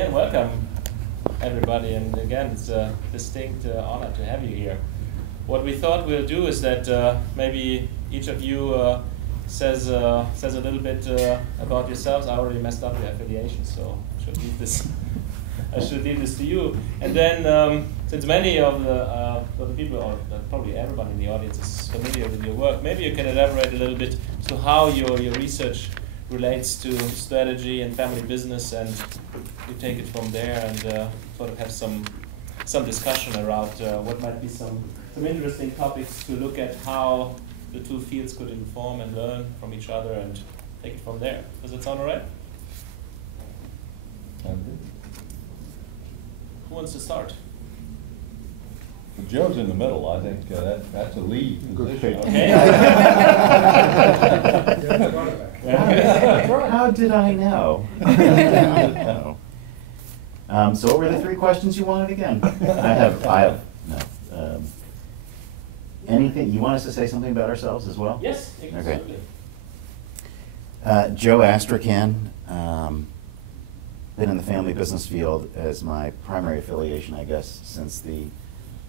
again, welcome everybody, and again, it's a distinct honor to have you here. What we thought we'll do is that maybe each of you says a little bit about yourselves. I already messed up your affiliation, so I should leave this. I should leave this to you. And then, since many of the people, or probably everyone in the audience, is familiar with your work, maybe you can elaborate a little bit to how your research relates to strategy and family business, and you take it from there and sort of have some discussion around what might be some interesting topics to look at, how the two fields could inform and learn from each other, and take it from there. Does that sound all right? Sounds good. Who wants to start? Well, Joe's in the middle. I think that's a lead position. Okay. How did I know? How did I know? So what were the three questions you wanted again? I have no. Anything, you want us to say something about ourselves as well? Yes, absolutely. Okay. Joe Astrachan, been in the family business field as my primary affiliation, I guess, since the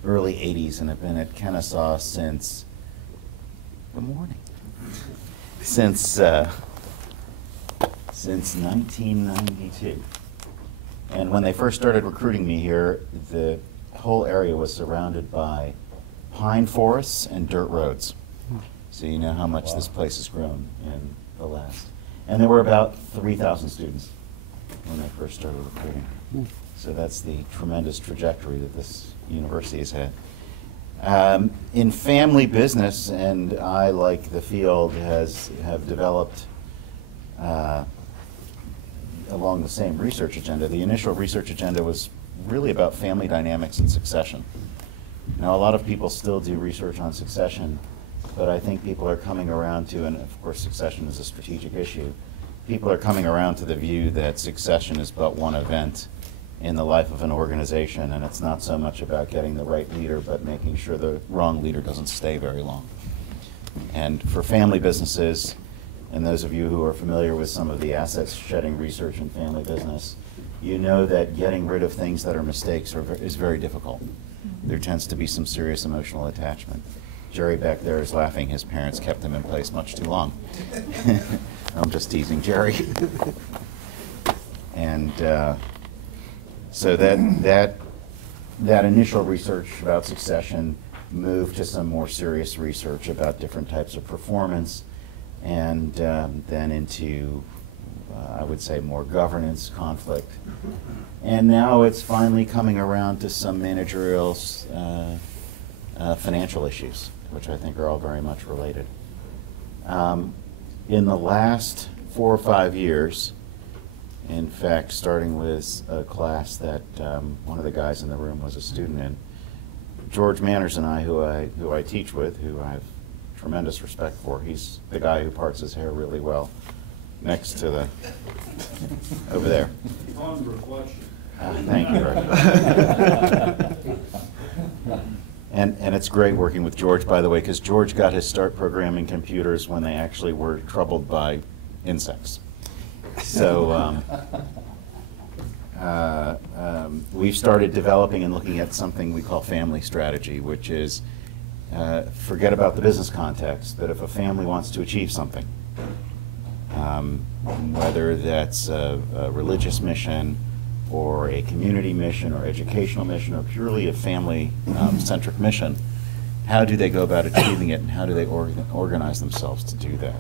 early 80s, and have been at Kennesaw since, good morning, since 1992. And when they first started recruiting me here, the whole area was surrounded by pine forests and dirt roads. So you know how much this place has grown in the last. And there were about 3,000 students when they first started recruiting. So that's the tremendous trajectory that this university has had. In family business, and I, like the field, have developed along the same research agenda. The initial research agenda was really about family dynamics and succession. Now, a lot of people still do research on succession, but I think people are coming around to, and of course succession is a strategic issue, people are coming around to the view that succession is but one event in the life of an organization, and it's not so much about getting the right leader, but making sure the wrong leader doesn't stay very long. And for family businesses, and those of you who are familiar with some of the assets shedding research in family business, you know that getting rid of things that are mistakes is very difficult. There tends to be some serious emotional attachment. Jerry back there is laughing. His parents kept him in place much too long. I'm just teasing Jerry. And so that initial research about succession moved to some more serious research about different types of performance, and then into, I would say, more governance, conflict. And now it's finally coming around to some managerial financial issues, which I think are all very much related. In the last 4 or 5 years, in fact, starting with a class that one of the guys in the room was a student in, George Manners and I, who I teach with, who I have tremendous respect for, he's the guy who parts his hair really well, next to the, over there. On reflection. Thank you, George. And it's great working with George, by the way, because George got his start programming computers when they actually were troubled by insects. So we've started developing and looking at something we call family strategy, which is forget about the business context, but if a family wants to achieve something, whether that's a religious mission or a community mission or educational mission or purely a family-centric mission, how do they go about achieving it, and how do they organize themselves to do that?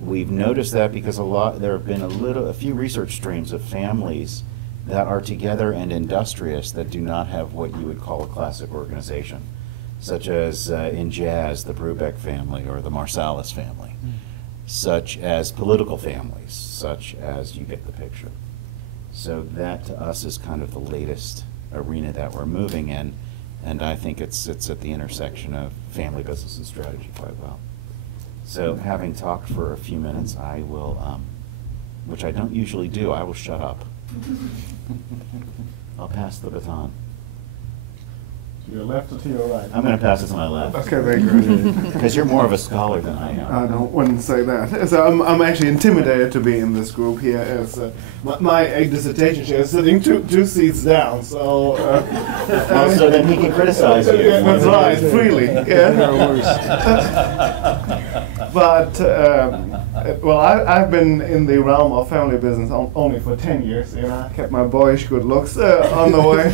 We've noticed that because there have been a few research streams of families that are together and industrious that do not have what you would call a classic organization, such as in jazz, the Brubeck family or the Marsalis family, such as political families, such as, you get the picture. So that to us is kind of the latest arena that we're moving in, and I think it sits at the intersection of family business and strategy quite well. So having talked for a few minutes, I will, which I don't usually do, I will shut up. I'll pass the baton. To your left or to your right? I'm going to pass it to my left. Okay, very good. Because you're more of a scholar than I am. I wouldn't say that. So I'm actually intimidated to be in this group here, as my dissertation chair is sitting two seats down. So So then he can criticize you. Yeah, that's right, freely. Yeah. But well, I've been in the realm of family business only for 10 years. You know, I kept my boyish good looks on the way.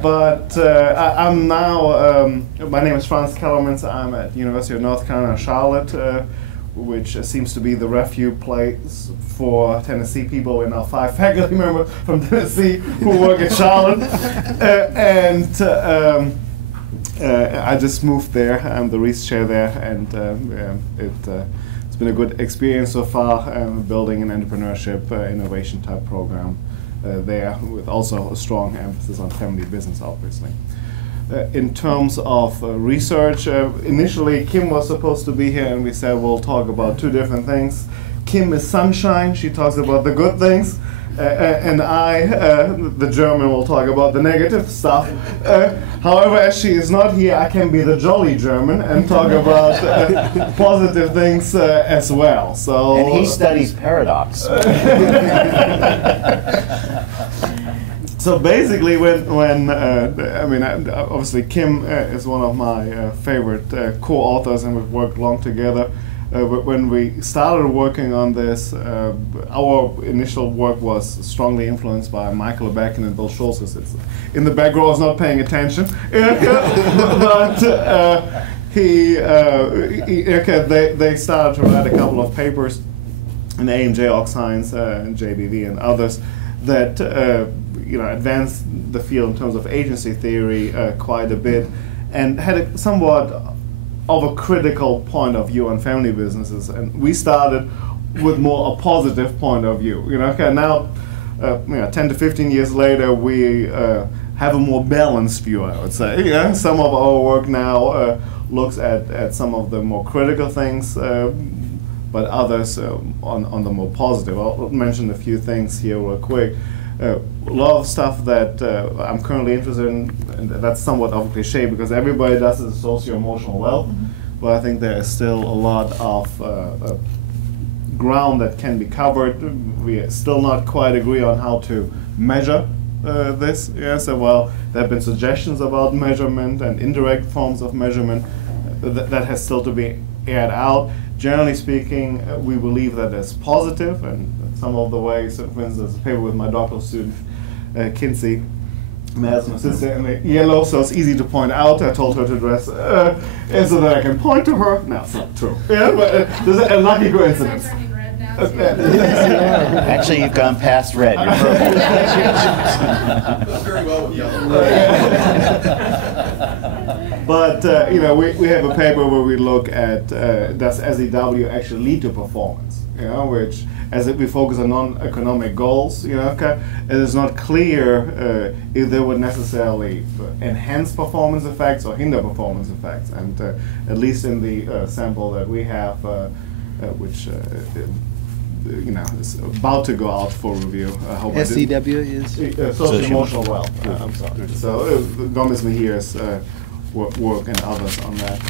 But I'm now. My name is Franz Kellermans. I'm at University of North Carolina, Charlotte, which seems to be the refuge place for Tennessee people. We're now 5 faculty members from Tennessee who work in Charlotte, I just moved there. I'm the Reese Chair there, and it's been a good experience so far, building an entrepreneurship innovation type program there, with also a strong emphasis on family business, obviously. In terms of research, initially Kim was supposed to be here, and we said we'll talk about 2 different things. Kim is sunshine, she talks about the good things, and I, the German, will talk about the negative stuff. However, as she is not here, I can be the jolly German and talk about positive things as well. So, And he studies paradox. So basically, when I mean, obviously Kim is one of my favorite co-authors, and we've worked long together. When we started working on this, our initial work was strongly influenced by Michael Beck and Bill Schultz, who sits in the back row, is not paying attention. But they started to write a couple of papers in AMJ, Oxines, and JBV, and others that advanced the field in terms of agency theory quite a bit, and had a somewhat of a critical point of view on family businesses. And we started with more a positive point of view. Now, 10 to 15 years later, we have a more balanced view, I would say. Some of our work now looks at some of the more critical things, but others on the more positive. I'll mention a few things here real quick. A lot of stuff that I'm currently interested in, and that's somewhat of a cliche because everybody does is socio-emotional wealth, but I think there is still a lot of ground that can be covered. We still not quite agree on how to measure this. So while there have been suggestions about measurement and indirect forms of measurement, that has still to be aired out. Generally speaking, we believe that it's positive, and some of the ways, for instance, a paper with my doctoral student, Kinsey Madison, sits there in the yellow, so it's easy to point out. I told her to dress so that I can point to her. No, it's not true. Yeah, but there's a lucky coincidence. Actually, you've gone past red. You're Goes very well with yellow. But we have a paper where we look at does SEW actually lead to performance? Which, as we focus on non-economic goals, it is not clear if they would necessarily enhance performance effects or hinder performance effects. And at least in the sample that we have, which is about to go out for review. SEW is social-emotional wealth. I'm sorry. So Gomez Mejia's work and others on that.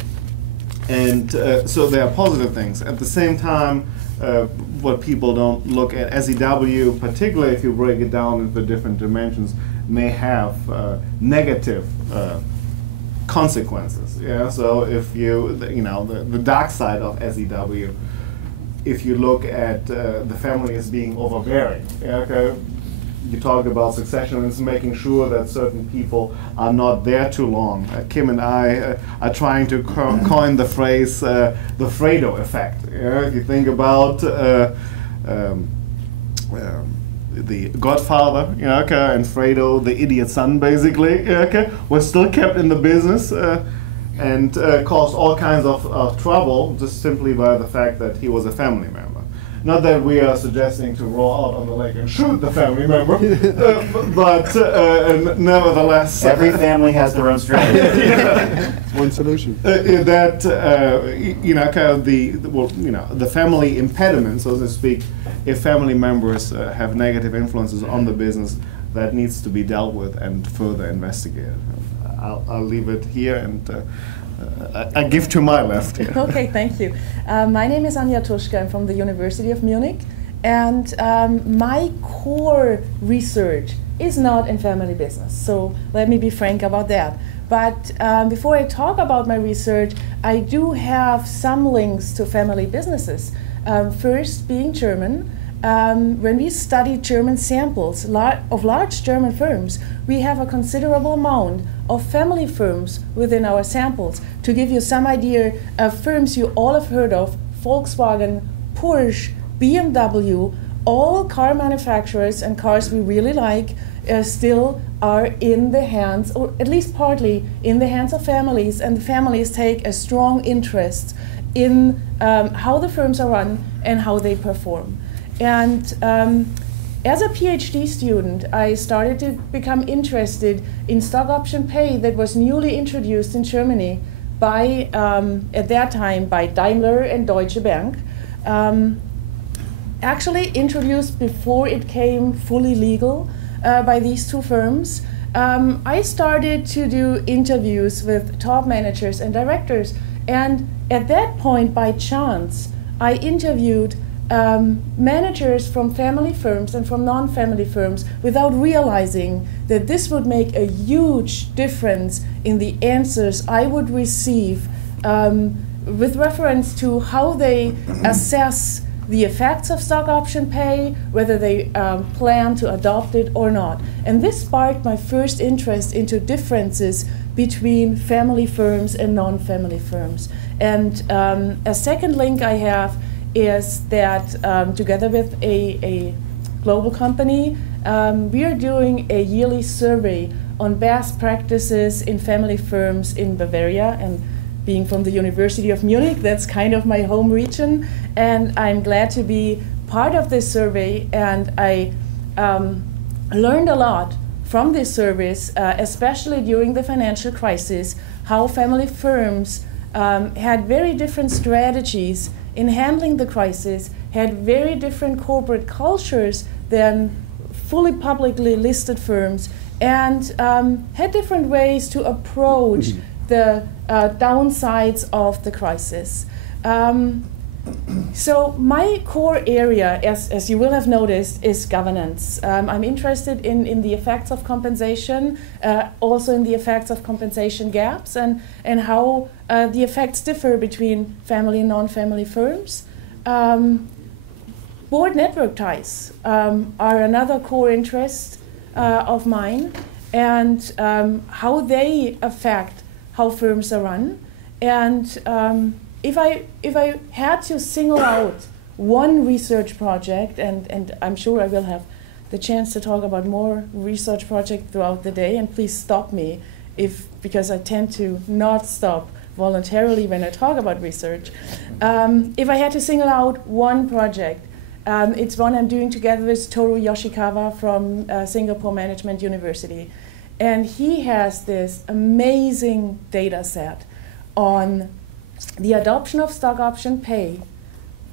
And so there are positive things. At the same time, what people don't look at, SEW, particularly if you break it down into different dimensions, may have negative consequences. So if the dark side of SEW, if you look at the family as being overbearing, you talk about succession and making sure that certain people are not there too long. Kim and I are trying to coin the phrase the Fredo effect. If you think about the Godfather, and Fredo, the idiot son, basically, was still kept in the business and caused all kinds of trouble just simply by the fact that he was a family member. Not that we are suggesting to roll out on the lake and shoot the family member, but nevertheless, Every family has their own strategy. one solution. That kind of the family impediment, so to speak. If family members have negative influences on the business, that needs to be dealt with and further investigated. I'll leave it here and I give to my left here. Okay, thank you. My name is Anja Tuschke. I'm from the University of Munich, and my core research is not in family business. So let me be frank about that. But before I talk about my research, I do have some links to family businesses. First, being German, when we study German samples of large German firms, we have a considerable amount of family firms within our samples. To give you some idea of firms you all have heard of, Volkswagen, Porsche, BMW, all car manufacturers and cars we really like still are in the hands, or at least partly in the hands of families, and the families take a strong interest in how the firms are run and how they perform. And as a PhD student, I started to become interested in stock option pay that was newly introduced in Germany by, at that time, by Daimler and Deutsche Bank. Actually introduced before it came fully legal by these two firms. I started to do interviews with top managers and directors, and at that point, by chance, I interviewed managers from family firms and from non-family firms without realizing that this would make a huge difference in the answers I would receive with reference to how they assess the effects of stock option pay, whether they plan to adopt it or not. And this sparked my first interest into differences between family firms and non-family firms. And a second link I have is that together with a global company, we are doing a yearly survey on best practices in family firms in Bavaria. And being from the University of Munich, that's kind of my home region. And I'm glad to be part of this survey. And I learned a lot from this service, especially during the financial crisis, how family firms had very different strategies in handling the crisis, had very different corporate cultures than fully publicly listed firms, and had different ways to approach the downsides of the crisis. So my core area, as you will have noticed, is governance. I'm interested in the effects of compensation, also in the effects of compensation gaps, and how the effects differ between family and non-family firms. Board network ties are another core interest of mine, and how they affect how firms are run. And if I had to single out one research project, and I'm sure I will have the chance to talk about more research projects throughout the day, and please stop me because I tend to not stop voluntarily when I talk about research. If I had to single out one project, it's one I'm doing together with Toru Yoshikawa from Singapore Management University. And he has this amazing data set on the adoption of stock option pay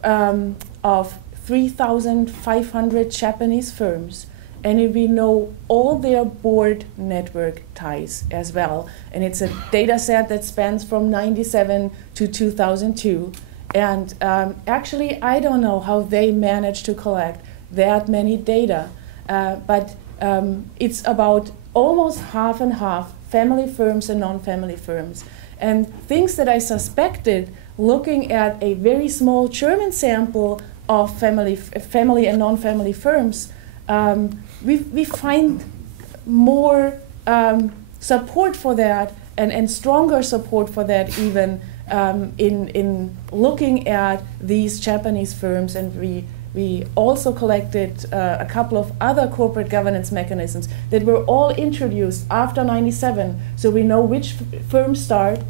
of 3,500 Japanese firms, and we know all their board network ties as well. And it's a data set that spans from 1997 to 2002. And actually, I don't know how they managed to collect that many data, but it's about almost half and half family firms and non-family firms. And things that I suspected, looking at a very small German sample of family and non-family firms, we find more support for that, and stronger support for that even in looking at these Japanese firms. And we also collected a couple of other corporate governance mechanisms that were all introduced after 1997, so we know which firms start.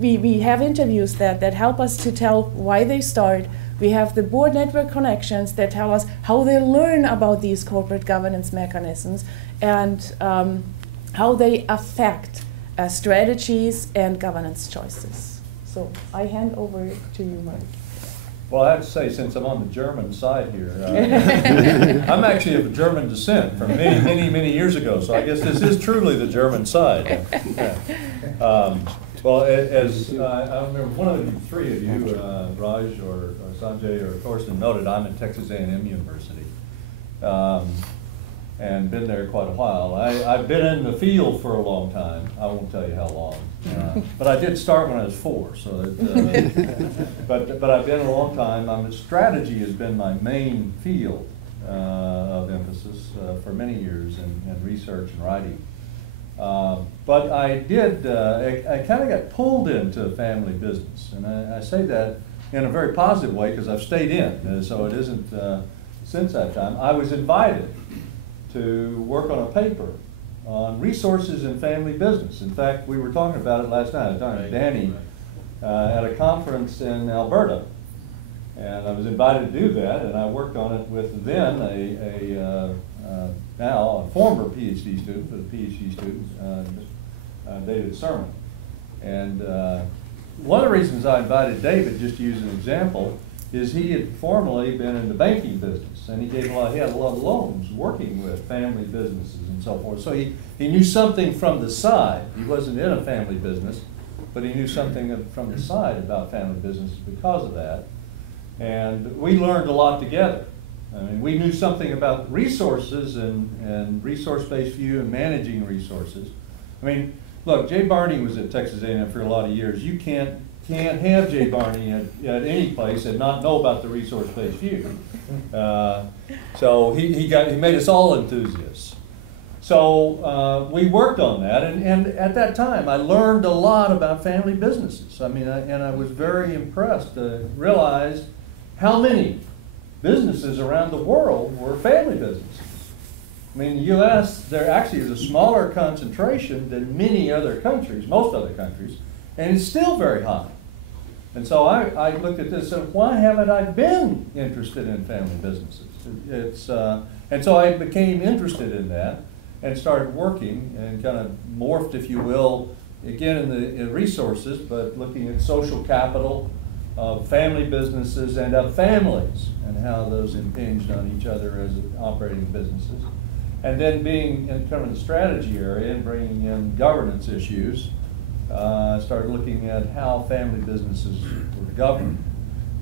We have interviews that help us to tell why they start. We have the board network connections that tell us how they learn about these corporate governance mechanisms, and how they affect strategies and governance choices. So I hand over to you, Mark. Well, I have to say, since I'm on the German side here, I'm actually of German descent from many years ago, so I guess this is truly the German side. Well, as I remember, one of the three of you, Raj or Sanjay or Thorsten, noted, I'm at Texas A&M University, and been there quite a while. I've been in the field for a long time. I won't tell you how long, but I did start when I was 4. So, but I've been a long time. Strategy has been my main field of emphasis for many years in research and writing. But I did, I kind of got pulled into family business, and I say that in a very positive way because I've stayed in, so it isn't since that time. I was invited to work on a paper on resources in family business. In fact, we were talking about it last night. I was talking to Danny at a conference in Alberta, and I was invited to do that, and I worked on it with then now a former PhD student, but a PhD student, David Sermon. And one of the reasons I invited David, just to use an example, is he had formerly been in the banking business, and he had a lot of loans working with family businesses and so forth. So he knew something from the side. He wasn't in a family business, but he knew something from the side about family businesses because of that. And we learned a lot together. I mean, we knew something about resources and resource-based view and managing resources. I mean, look, Jay Barney was at Texas A&M for a lot of years. You can't have Jay Barney at any place and not know about the resource-based view. So he made us all enthusiasts. So we worked on that, and at that time I learned a lot about family businesses. I mean, and I was very impressed to realize how many businesses around the world were family businesses. I mean, the U.S., there actually is a smaller concentration than many other countries, most other countries, and it's still very high. And so I looked at this and said, why haven't I been interested in family businesses? And so I became interested in that and started working and kind of morphed, if you will, again in resources, but looking at social capital of family businesses and of families and how those impinged on each other as operating businesses. And then being in kind of the strategy area and bringing in governance issues, started looking at how family businesses were governed.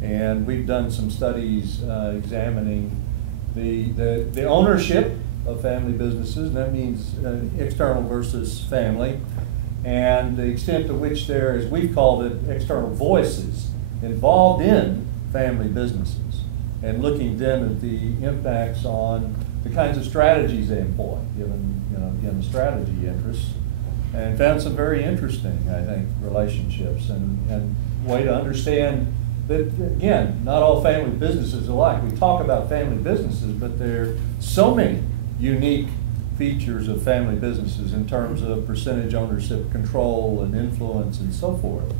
And we've done some studies examining the ownership of family businesses, and that means external versus family, and the extent to which there, as we've called it, external voices involved in family businesses, and looking then at the impacts on the kinds of strategies they employ, given again the strategy interests, and found some very interesting, I think, relationships and way to understand that, again, not all family businesses are alike. We talk about family businesses, but there are so many unique features of family businesses in terms of percentage ownership, control, and influence, and so forth,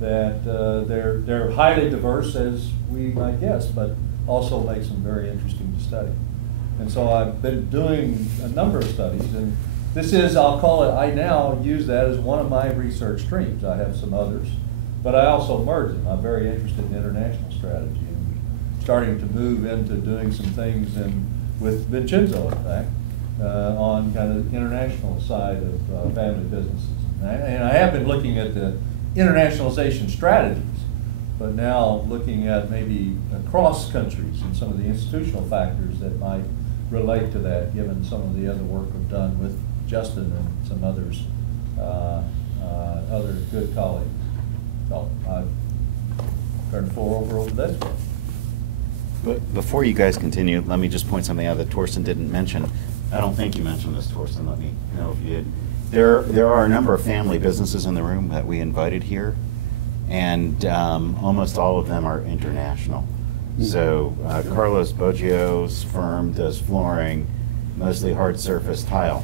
that they're highly diverse, as we might guess, but also makes them very interesting to study. And so I've been doing a number of studies, and this is, I'll call it, I now use that as one of my research streams. I have some others, but I also merge them. I'm very interested in international strategy and starting to move into doing some things with Vincenzo, in fact, on kind of the international side of family businesses. And I have been looking at the internationalization strategies, but now looking at maybe across countries and some of the institutional factors that might relate to that, given some of the other work we've done with Justin and some others, other good colleagues. So I've turned the floor over to this one. But before you guys continue, let me just point something out that Thorsten didn't mention. I don't think you mentioned this, Thorsten. Let me know if you did. There are a number of family businesses in the room that we invited here, and almost all of them are international. So Carlos Boggio's firm does flooring, mostly hard surface tile.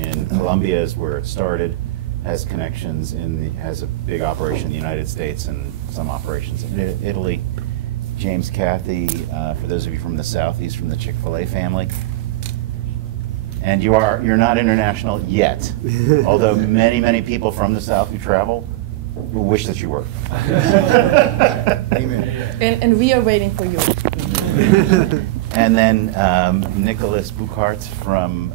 In Colombia is where it started, has connections has a big operation in the United States and some operations in Italy. James Cathy, for those of you from the South, he's from the Chick-fil-A family. And you're not international yet, although many people from the South who travel We wish that you were. And we are waiting for you. And then Nicholas Buchart from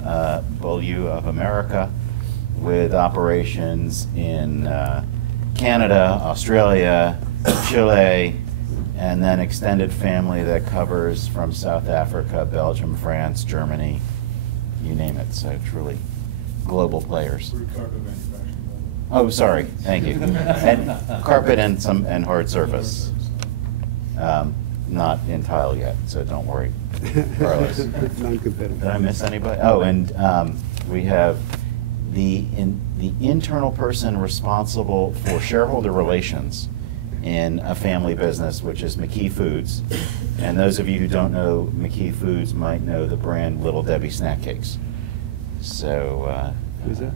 Beaulieu of America, with operations in Canada, Australia, Chile, and then extended family that covers from South Africa, Belgium, France, Germany, you name it. So truly global players. Oh, sorry, thank you. And carpet and hard surface. Not in tile yet, so don't worry, Carlos. Non-competitive. Did I miss anybody? Oh, and we have the internal person responsible for shareholder relations in a family business, which is McKee Foods. And those of you who don't know McKee Foods might know the brand Little Debbie Snack Cakes. So, Who's that?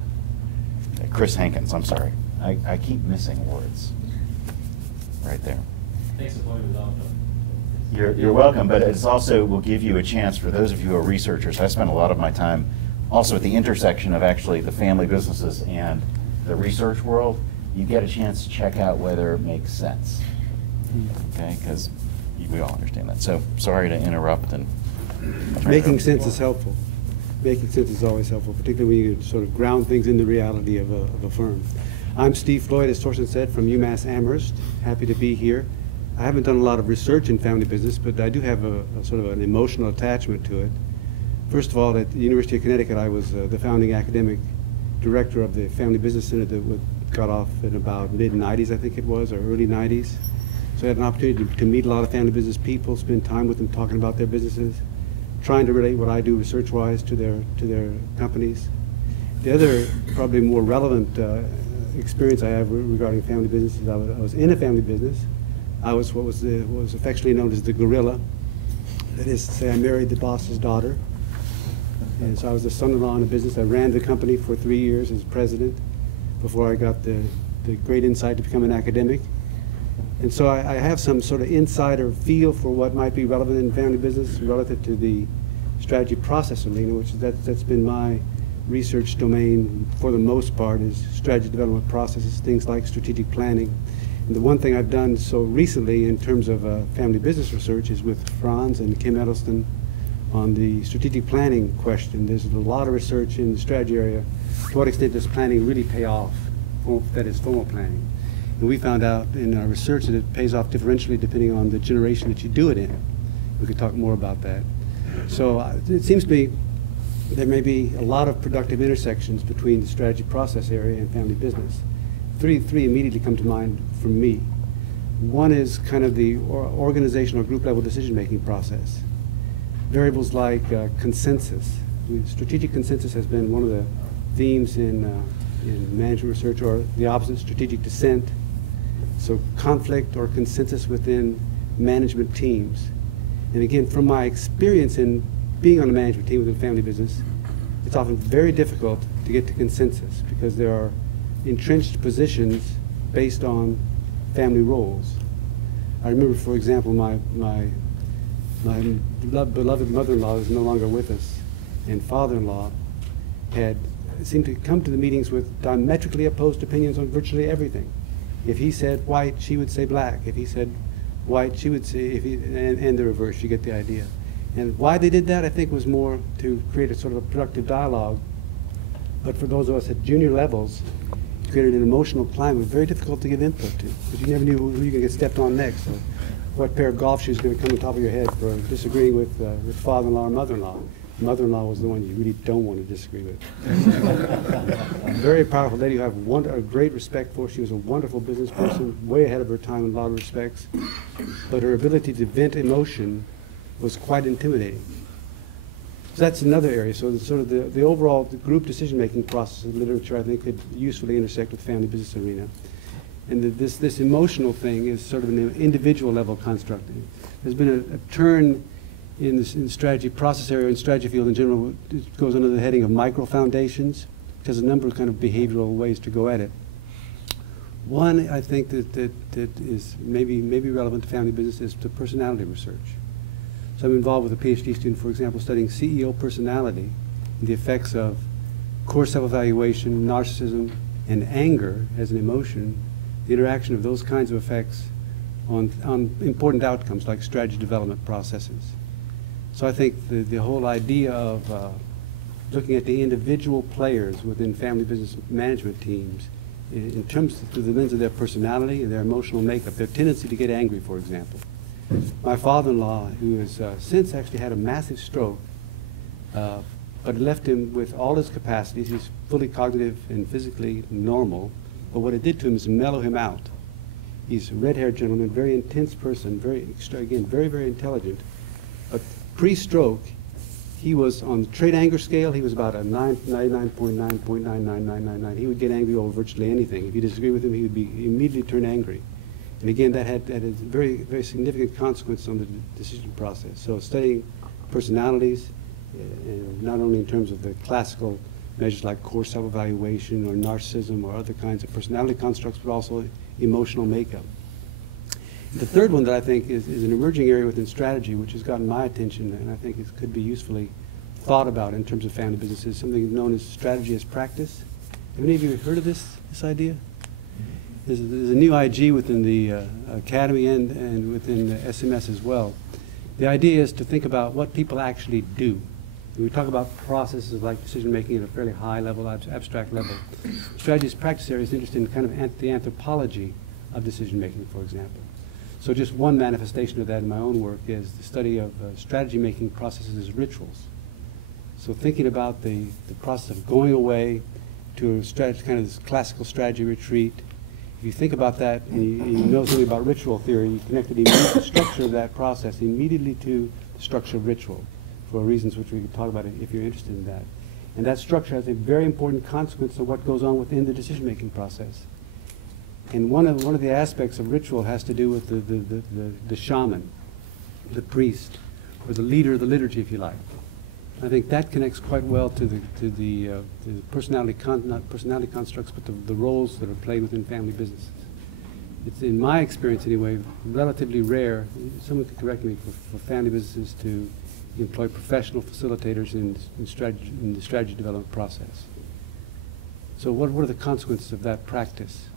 Chris Hankins, I'm sorry. I keep missing words. Right there. Thanks for pointing it out. You're welcome, but it's also will give you a chance, for those of you who are researchers. I spend a lot of my time also at the intersection of actually the family businesses and the research world. You get a chance to check out whether it makes sense, okay? Because we all understand that. So sorry to interrupt and Making sense is helpful. Making sense is always helpful, particularly when you sort of ground things in the reality of a firm. I'm Steve Floyd, as Torsten said, from UMass Amherst. Happy to be here. I haven't done a lot of research in family business, but I do have a sort of an emotional attachment to it. First of all, at the University of Connecticut, I was the founding academic director of the Family Business Center that got off in about mid-90s, I think it was, or early 90s. So I had an opportunity to meet a lot of family business people, spend time with them talking about their businesses, trying to relate what I do research-wise to their companies. The other, probably more relevant experience I have regarding family business is I was in a family business. I was what was affectionately known as the gorilla. That is to say, I married the boss's daughter. And so I was the son-in-law in a business. I ran the company for 3 years as president before I got the great insight to become an academic. And so I have some sort of insider feel for what might be relevant in family business relative to the strategy process arena, which that's been my research domain for the most part, is strategy development processes, things like strategic planning. And the one thing I've done so recently in terms of family business research is with Franz and Kim Edelston on the strategic planning question. There's a lot of research in the strategy area. To what extent does planning really pay off? That is formal planning. And we found out in our research that it pays off differentially depending on the generation that you do it in. We could talk more about that. So it seems to me there may be a lot of productive intersections between the strategy process area and family business. Three immediately come to mind for me. One is kind of the organizational group level decision-making process. Variables like consensus. Strategic consensus has been one of the themes in management research, or the opposite, strategic dissent. So conflict or consensus within management teams. And again, from my experience in being on a management team within family business, it's often very difficult to get to consensus because there are entrenched positions based on family roles. I remember, for example, my beloved mother-in-law is no longer with us, and father-in-law had seemed to come to the meetings with diametrically opposed opinions on virtually everything. If he said white, she would say black. If he said white, she would say, and the reverse, you get the idea. And why they did that, I think, was more to create a sort of a productive dialogue. But for those of us at junior levels, it created an emotional climate very difficult to give input to, because you never knew who you could get stepped on next, or what pair of golf shoes is going to come on top of your head for disagreeing with father-in-law or mother-in-law. Mother-in-law was the one you really don't want to disagree with. A very powerful lady who I have a great respect for. She was a wonderful business person, way ahead of her time in a lot of respects. But her ability to vent emotion was quite intimidating. So that's another area. So the sort of the overall group decision-making process of literature, I think, could usefully intersect with family business arena. And this emotional thing is sort of an individual level construct. There's been a turn in the strategy process area and strategy field in general. It goes under the heading of micro foundations, which has a number of kind of behavioral ways to go at it. One, I think that is maybe relevant to family business is to personality research. So I'm involved with a PhD student, for example, studying CEO personality and the effects of core self-evaluation, narcissism, and anger as an emotion the interaction of those kinds of effects on important outcomes like strategy development processes. So I think the whole idea of looking at the individual players within family business management teams in terms through the lens of their personality and their emotional makeup, their tendency to get angry, for example. My father-in-law, who has since actually had a massive stroke, but left him with all his capacities. He's fully cognitive and physically normal, but what it did to him is mellow him out. He's a red-haired gentleman, very intense person, again, very, very intelligent. But pre-stroke, he was on the trait anger scale, he was about a 99.9.99999. He would get angry over virtually anything. If you disagree with him, he would immediately turn angry. And again, that had a very, very significant consequence on the decision process. So studying personalities, not only in terms of the classical measures like core self-evaluation or narcissism or other kinds of personality constructs, but also emotional makeup. The third one that I think is an emerging area within strategy, which has gotten my attention and I think it could be usefully thought about in terms of family businesses, something known as strategy as practice. Have any of you heard of this idea? There's a new IG within the Academy and within the SMS as well. The idea is to think about what people actually do. We talk about processes like decision making at a fairly high level, abstract level. Strategy as practice area is interested in kind of the anthropology of decision making, for example. So just one manifestation of that in my own work is the study of strategy making processes as rituals. So thinking about the process of going away to a strategy, kind of this classical strategy retreat. If you think about that and you know something about ritual theory, you connect the structure of that process immediately to the structure of ritual, for reasons which we could talk about if you're interested in that. And that structure has a very important consequence of what goes on within the decision-making process. And one of the aspects of ritual has to do with the shaman, the priest, or the leader of the liturgy, if you like. I think that connects quite well to the personality, not personality constructs, but the roles that are played within family businesses. It's, in my experience anyway, relatively rare, someone could correct me, for family businesses to employ professional facilitators in the strategy development process. So what are the consequences of that practice?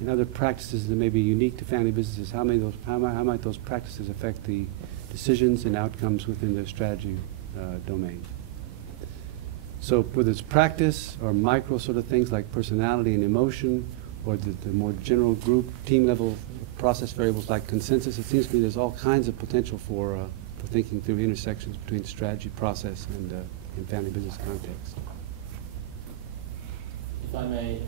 And other practices that may be unique to family businesses, how might those practices affect the decisions and outcomes within the strategy domain? So whether it's practice or micro sort of things like personality and emotion, or the more general group, team level process variables like consensus, it seems to me there's all kinds of potential for thinking through intersections between strategy, process, and family business context. If I may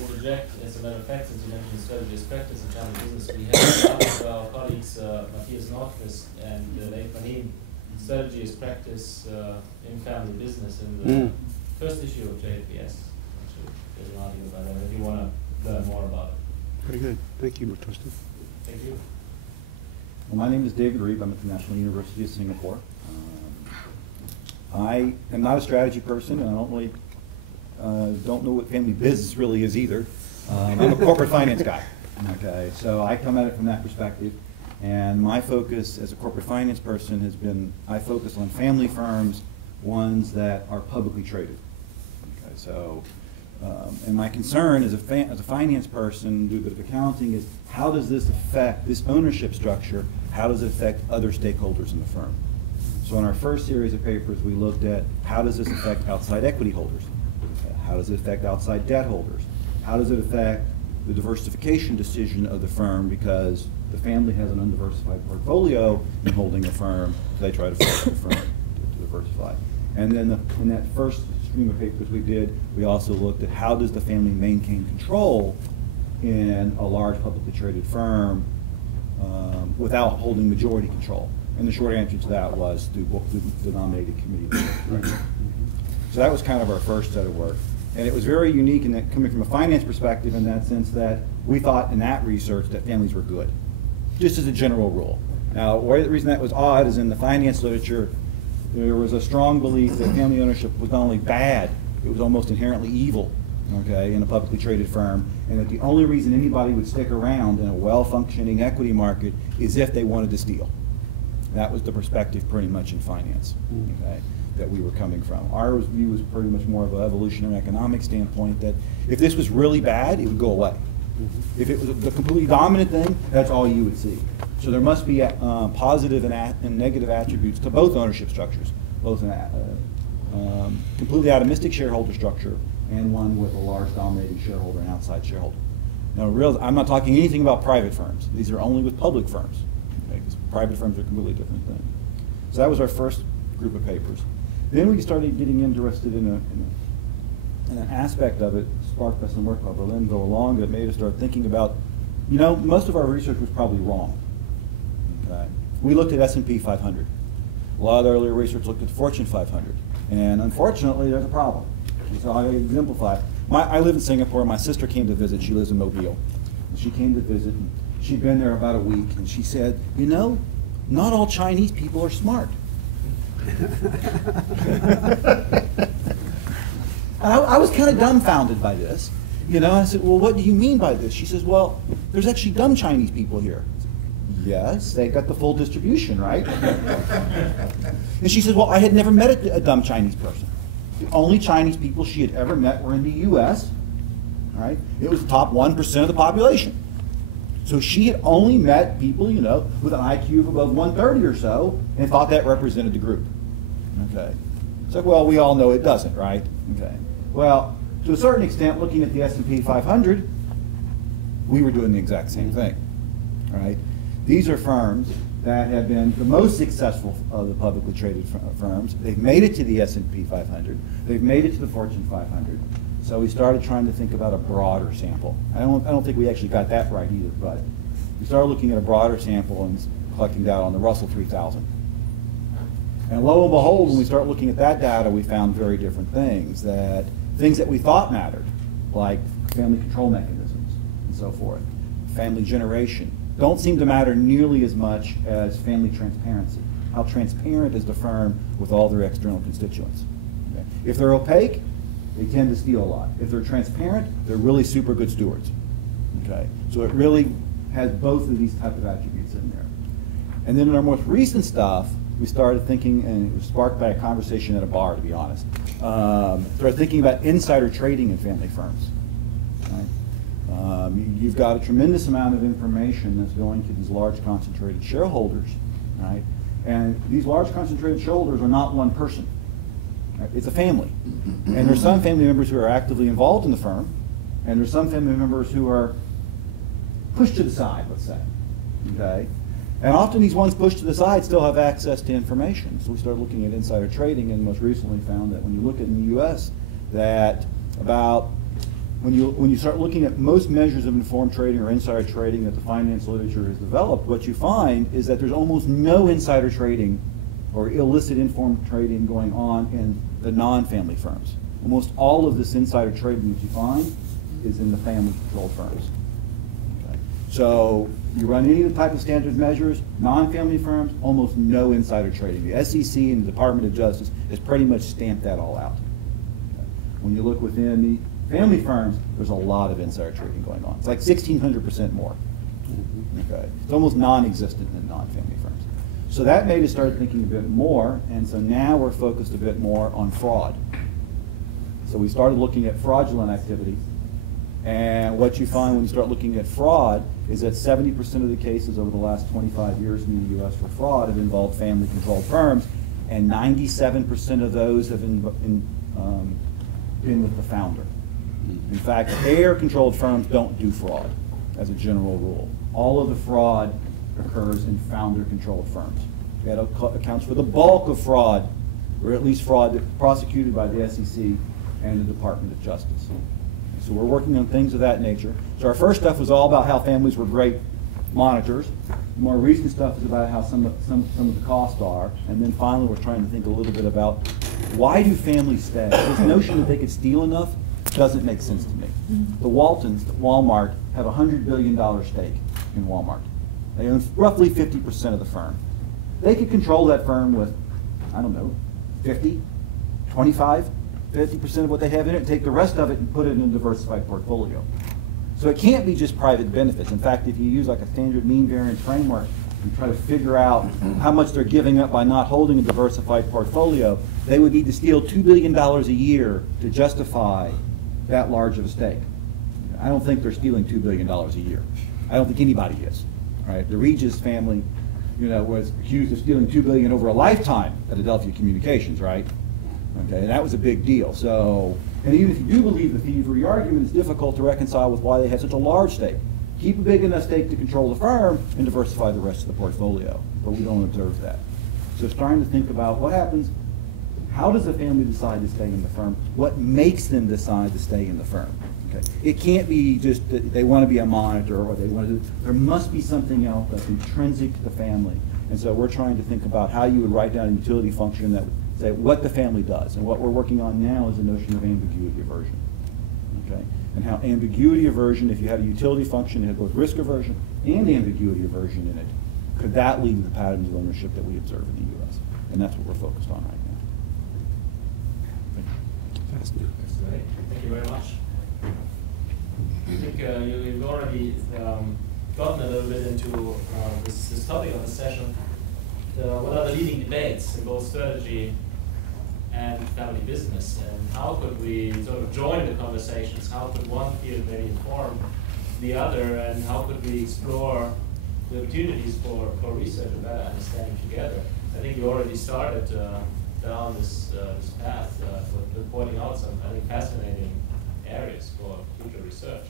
interject, as a matter of fact, since you mentioned strategy as practice in family business, we have one of our colleagues, Matthias Nordquist and Leif Manin, strategy as practice in family business in the first issue of JFBS. Actually, there's an article about that if you want to learn more about it. Very good. Thank you, Torsten. Thank you. Well, my name is David Reeb. I'm at the National University of Singapore. I am not a strategy person, and I don't really don't know what family business really is either. I'm a corporate finance guy. Okay, so I come at it from that perspective, and my focus as a corporate finance person has been, I focus on family firms, ones that are publicly traded. Okay, so, and my concern as a finance person, do a bit of accounting, is how does this affect, this ownership structure, how does it affect other stakeholders in the firm? So in our first series of papers, we looked at how does this affect outside equity holders? How does it affect outside debt holders? How does it affect the diversification decision of the firm, because the family has an undiversified portfolio in holding a firm, so they try to force the firm to diversify. And then in that first stream of papers we did, we also looked at how does the family maintain control in a large publicly traded firm without holding majority control. And the short answer to that was through the nominated committee. Right? So that was kind of our first set of work. And it was very unique in that, coming from a finance perspective, in that sense that we thought in that research that families were good, just as a general rule. Now, the reason that was odd is in the finance literature, there was a strong belief that family ownership was not only bad, it was almost inherently evil, okay, in a publicly traded firm, and that the only reason anybody would stick around in a well-functioning equity market is if they wanted to steal. That was the perspective pretty much in finance, okay, that we were coming from. Our view was pretty much more of an evolutionary economic standpoint, that if this was really bad, it would go away. If it was the completely dominant thing, that's all you would see. So there must be positive and negative attributes to both ownership structures, both an completely atomistic shareholder structure and one with a large dominating shareholder and outside shareholder. Now, I'm not talking anything about private firms. These are only with public firms. Okay, 'cause private firms are a completely different thing. So that was our first group of papers. Then we started getting interested in an aspect of it, sparked by some work by Berlin go along, that made us start thinking about, you know, most of our research was probably wrong. Okay. We looked at S&P 500. A lot of the earlier research looked at Fortune 500. And unfortunately, there's a problem. So I exemplify. I live in Singapore. My sister came to visit. She lives in Mobile. And she came to visit. And she'd been there about a week. And she said, you know, not all Chinese people are smart. I was kind of dumbfounded by this. You know, I said, well, what do you mean by this? She says, well, there's actually dumb Chinese people here. Yes, they got the full distribution, right? And she says, well, I had never met a dumb Chinese person. The only Chinese people she had ever met were in the US, right? It was the top 1% of the population. So she had only met people, you know, with an IQ of above 130 or so, and thought that represented the group. Okay. It's like, well, we all know it doesn't, right? Okay. Well, to a certain extent, looking at the S&P 500, we were doing the exact same thing, right? These are firms that have been the most successful of the publicly traded firms. They've made it to the S&P 500. They've made it to the Fortune 500. So we started trying to think about a broader sample. I don't think we actually got that right either, but we started looking at a broader sample and collecting data on the Russell 3000. And lo and behold, when we start looking at that data, we found very different things that we thought mattered, like family control mechanisms and so forth, family generation, don't seem to matter nearly as much as family transparency. How transparent is the firm with all their external constituents? Okay. If they're opaque, they tend to steal a lot. If they're transparent, they're really super good stewards. Okay. So it really has both of these type of attributes in there. And then in our most recent stuff, we started thinking, and it was sparked by a conversation at a bar, to be honest, started thinking about insider trading in family firms. Right? You've got a tremendous amount of information that's going to these large concentrated shareholders, right? And these large concentrated shareholders are not one person. Right? It's a family. And there's some family members who are actively involved in the firm, and there's some family members who are pushed to the side, let's say. Okay? And often these ones pushed to the side still have access to information. So we started looking at insider trading, and most recently found that when you look at in the US, that about when you start looking at most measures of informed trading or insider trading that the finance literature has developed, what you find is that there's almost no insider trading or illicit informed trading going on in the non-family firms. Almost all of this insider trading that you find is in the family-controlled firms. Okay. So you run any of the type of standard measures, non-family firms, almost no insider trading. The SEC and the Department of Justice has pretty much stamped that all out. Okay. When you look within the family firms, there's a lot of insider trading going on. It's like 1,600% more. Okay. It's almost non-existent in non-family firms. So that made us start thinking a bit more, and so now we're focused a bit more on fraud. So we started looking at fraudulent activity, and what you find when you start looking at fraud is that 70% of the cases over the last 25 years in the US for fraud have involved family-controlled firms, and 97% of those have been with the founder. In fact, heir-controlled firms don't do fraud, as a general rule. All of the fraud occurs in founder-controlled firms. That accounts for the bulk of fraud, or at least fraud that's prosecuted by the SEC and the Department of Justice. So we're working on things of that nature. So our first stuff was all about how families were great monitors. The more recent stuff is about how some of the costs are. And then finally, we're trying to think a little bit about why do families stay? This notion that they could steal enough doesn't make sense to me. The Waltons, Walmart, have a $100 billion stake in Walmart. They own roughly 50% of the firm. They could control that firm with, I don't know, 50, 25, 50% of what they have in it, and take the rest of it and put it in a diversified portfolio. So it can't be just private benefits. In fact, if you use like a standard mean variance framework and try to figure out how much they're giving up by not holding a diversified portfolio, they would need to steal $2 billion a year to justify that large of a stake. I don't think they're stealing $2 billion a year. I don't think anybody is. Right? The Regis family, was accused of stealing $2 billion over a lifetime at Adelphia Communications, right? Okay, and that was a big deal. So, and even if you do believe the thievery argument, is difficult to reconcile with why they have such a large stake. Keep a big enough stake to control the firm and diversify the rest of the portfolio, but we don't observe that. So starting to think about what happens, how does a family decide to stay in the firm? What makes them decide to stay in the firm? Okay. It can't be just that they want to be a monitor or they want to do, there must be something else that's intrinsic to the family. And so we're trying to think about how you would write down a utility function that would say what the family does. And what we're working on now is the notion of ambiguity aversion. Okay? And how ambiguity aversion, if you have a utility function that has both risk aversion and ambiguity aversion in it, could that lead to the patterns of ownership that we observe in the U.S.? And that's what we're focused on right now. Fascinating. That's great. Thank you very much. I think you've already gotten a little bit into this topic of the session. What are the leading debates in both strategy and family business, and how could we sort of join the conversations? How could one field maybe inform the other, and how could we explore the opportunities for research and better understanding together? I think you already started down this path with pointing out some, I think, fascinating areas for future research.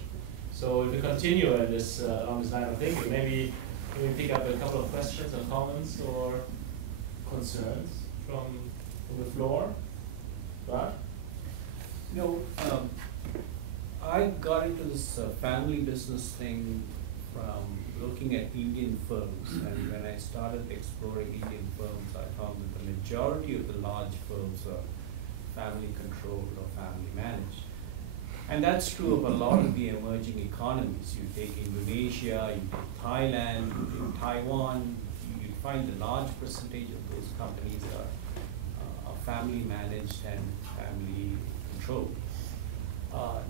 So if we continue on this line of thinking, maybe can we pick up a couple of questions or comments or concerns from the floor? Right? I got into this family business thing from looking at Indian firms, and when I started exploring Indian firms, I found that the majority of the large firms are family controlled or family managed. And that's true of a lot of the emerging economies. You take Indonesia, you take Thailand, you take Taiwan, you find a large percentage of those companies are family managed and family controlled.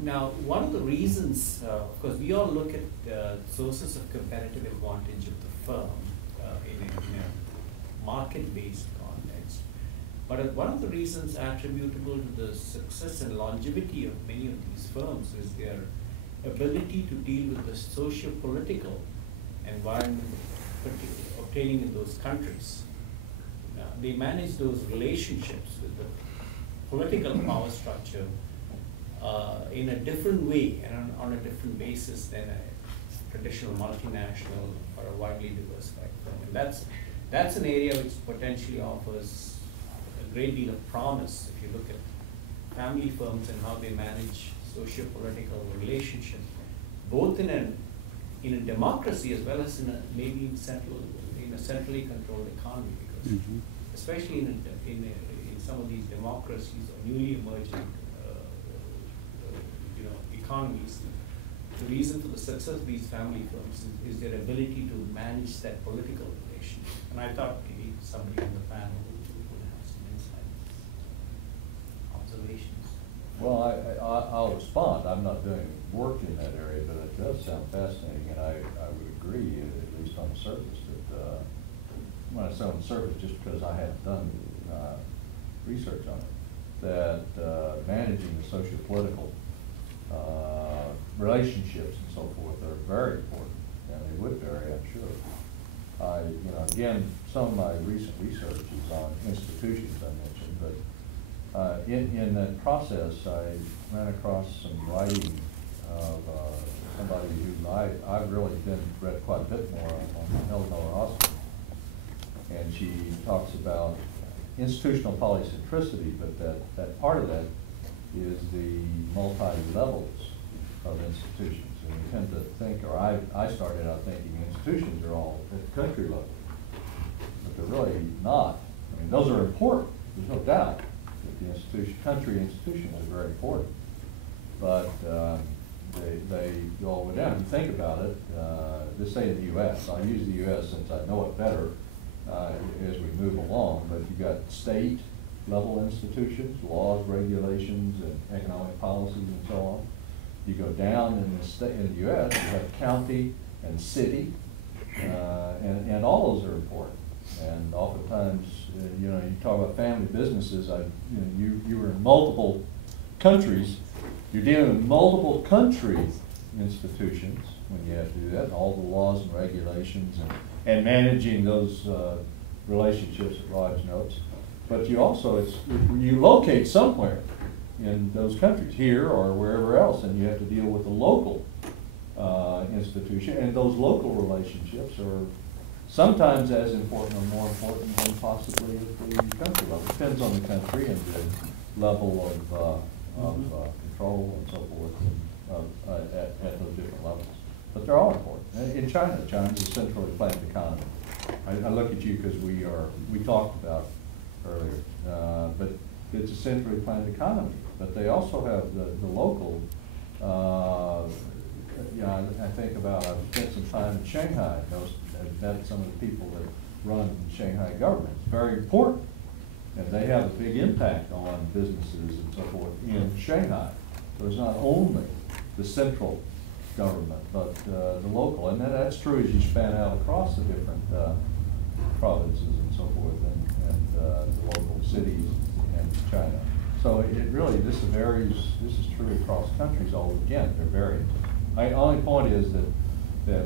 Now, one of the reasons, of course, we all look at sources of competitive advantage of the firm in a market-based context. But one of the reasons attributable to the success and longevity of many of these firms is their ability to deal with the socio-political environment obtaining in those countries. They manage those relationships with the political power structure in a different way and on a different basis than a traditional multinational or a widely diversified firm. And that's an area which potentially offers a great deal of promise if you look at family firms and how they manage socio-political relationships, both in a democracy as well as in a centrally controlled economy. Because especially in some of these democracies or newly emerging economies, the reason for the success of these family firms is their ability to manage that political relation. And I thought maybe somebody on the panel would have some insights, observations. Well, I'll respond. I'm not doing work in that area, but it does sound fascinating, and I would agree, at least on the surface, that when I say on the surface, just because I haven't done research on it, that managing the socio-political relationships and so forth are very important, and they would vary, I'm sure. Again, some of my recent research is on institutions I mentioned, but in that process, I ran across some writing of somebody who I've really read quite a bit more on Eleanor Ostrom. And she talks about institutional polycentricity, but that part of that is the multi-levels of institutions. And we tend to think, or I started out thinking institutions are all at the country level, but they're really not. I mean, those are important, there's no doubt that the country institutions are very important, but they go all the way down. If you think about it, let's say in the U.S., I'll use the U.S. since I know it better as we move along, but you've got state level institutions, laws, regulations, and economic policies and so on. You go down in the U.S., you have county and city, and all those are important. And oftentimes, you talk about family businesses. You were in multiple countries. You're dealing with multiple countries institutions when you have to do that, and all the laws and regulations and managing those relationships that Raj notes. But you also, you locate somewhere in those countries, here or wherever else, and you have to deal with the local institution, and those local relationships are sometimes as important or more important than possibly at the country level. Depends on the country and the level of control and so forth at those different levels. But they're all important. In China, China's a centrally planned economy. I look at you because we talked about earlier, but it's a centrally planned economy. But they also have the local. I think about, I've spent some time in Shanghai. I've met some of the people that run the Shanghai government. It's very important, and they have a big impact on businesses and so forth in Shanghai. So it's not only the central government, but the local, and that's true as you span out across the different provinces and so forth, and the local cities in China. So it really, this is true across countries all again, they're varied. My only point is that your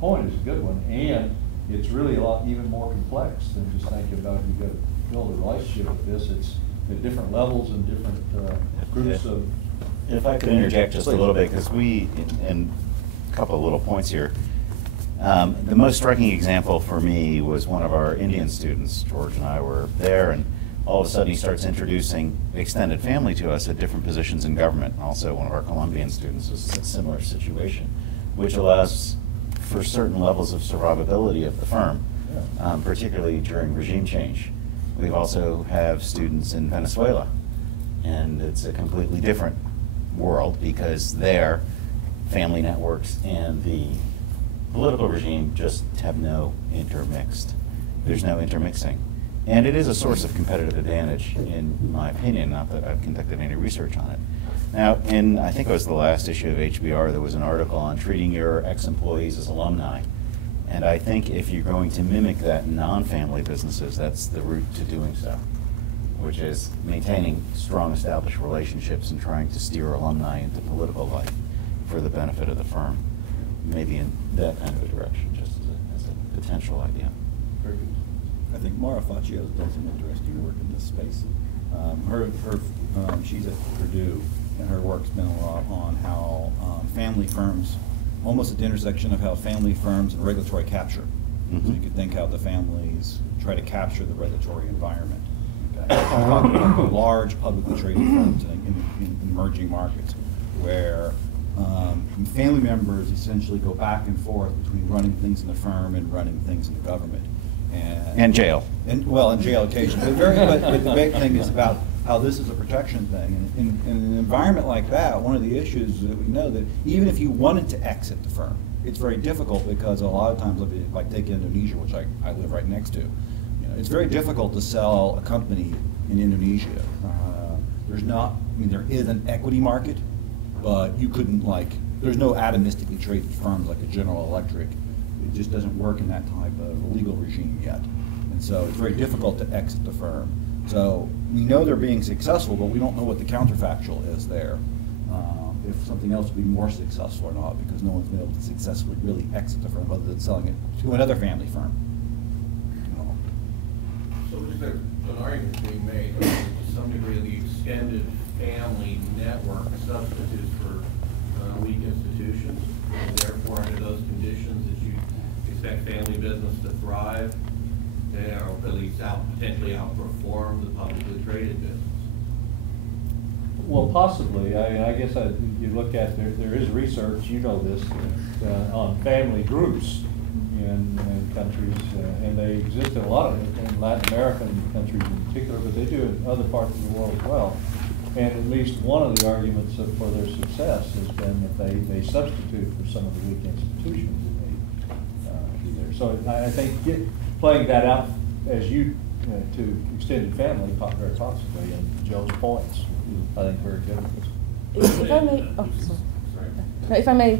point is a good one, and it's really a lot even more complex than just thinking about you've got to build a relationship with this. It's at different levels and different groups of. If I could interject just a little bit, because and a couple of little points here. The most striking example for me was one of our Indian students. George and I were there, and all of a sudden he starts introducing extended family to us at different positions in government. Also, one of our Colombian students was in a similar situation, which allows for certain levels of survivability of the firm, particularly during regime change. We also have students in Venezuela, and it's a completely different world because their family networks and the political regime just have no intermixed. There's no intermixing. And it is a source of competitive advantage, in my opinion, not that I've conducted any research on it. Now, in, I think it was the last issue of HBR, there was an article on treating your ex-employees as alumni. And I think if you're going to mimic that in non-family businesses, that's the route to doing so, which is maintaining strong established relationships and trying to steer alumni into political life for the benefit of the firm. Maybe in that kind of a direction, just as a potential idea. Very good. I think Mara Faccio does some interesting work in this space. She's at Purdue, and her work's been a lot on how family firms, almost at the intersection of how family firms and regulatory capture. Mm-hmm. So you could think how the families try to capture the regulatory environment. Okay? Talking about large publicly traded firms in emerging markets, where family members essentially go back and forth between running things in the firm and running things in the government. And jail. And jail occasionally. But the big thing is about how this is a protection thing. And in an environment like that, one of the issues that we know that even if you wanted to exit the firm, it's very difficult because a lot of times, like take Indonesia, which I live right next to, it's very difficult to sell a company in Indonesia. There is an equity market, but you couldn't there's no atomistically traded firms like a General Electric. It just doesn't work in that type of legal regime yet. And so it's very difficult to exit the firm. So we know they're being successful, but we don't know what the counterfactual is there. If something else would be more successful or not, because no one's been able to successfully really exit the firm other than selling it to another family firm. So is there an argument being made to some degree the extended family network substitutes for weak institutions, and therefore under those conditions that you expect family business to thrive, or at least potentially outperform the publicly traded business? Well, possibly. I guess you look at, there is research, you know this, on family groups in countries, and they exist in a lot of Latin American countries in particular, but they do in other parts of the world as well. And at least one of the arguments for their success has been that they substitute for some of the weak institutions that they do there. So I think playing that out as you to extended family very possibly, and Joe's points, I think very good. If I may, Now, if I may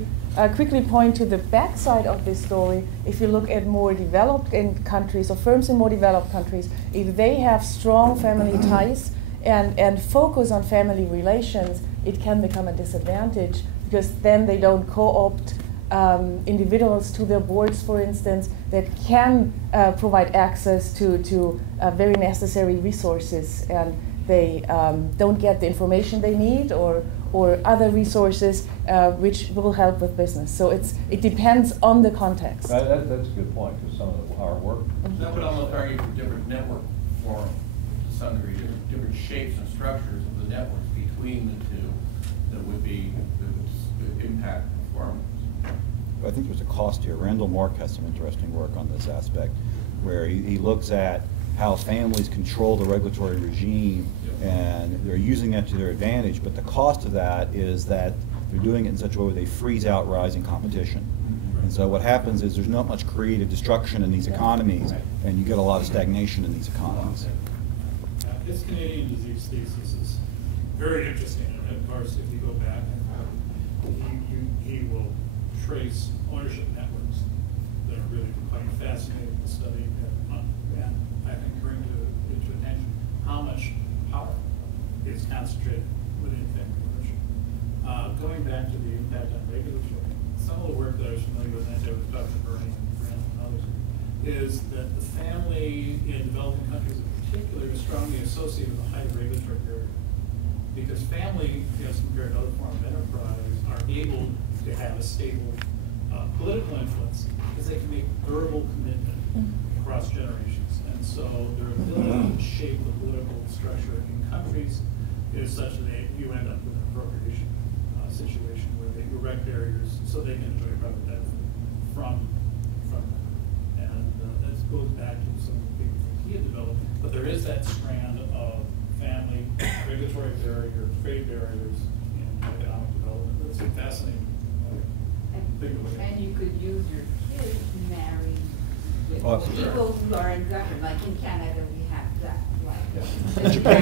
quickly point to the backside of this story, if you look at more developed countries or firms in more developed countries, if they have strong family ties and focus on family relations, it can become a disadvantage because then they don't co-opt individuals to their boards, for instance, that can provide access to very necessary resources, and they don't get the information they need or other resources which will help with business. So it depends on the context. That's a good point, because some of our work. That would almost argue for different network forms to some degree, different shapes and structures of the networks between the two that would impact performance. I think there's a cost here. Randall Mark has some interesting work on this aspect, where he looks at how families control the regulatory regime, and they're using that to their advantage, but the cost of that is that they're doing it in such a way where they freeze out rising competition. And so what happens is there's not much creative destruction in these economies, and you get a lot of stagnation in these economies. His Canadian disease thesis is very interesting, and of course, if you go back, he will trace ownership networks that are really quite fascinating to study, and I think bring to attention how much power is concentrated within family ownership. Going back to the impact on regulatory, some of the work that I was familiar with, and I was Dr. Bernie and Randall and others, is that the family in developing countries in particular is strongly associated with a high regulatory barrier. Because family, as compared to other forms of enterprise, are able to have a stable political influence because they can make durable commitment across generations. And so their ability to shape the political structure in countries is such that you end up with an appropriation situation where they erect barriers so they can enjoy private benefit from them. And that goes back to some of the things he had developed. But there is that strand of family, regulatory barrier, trade barriers in economic development. That's a fascinating thing to look at. And you could use your kids to marry with Oh, people who are in government. Like in Canada, we have that. Like Japan,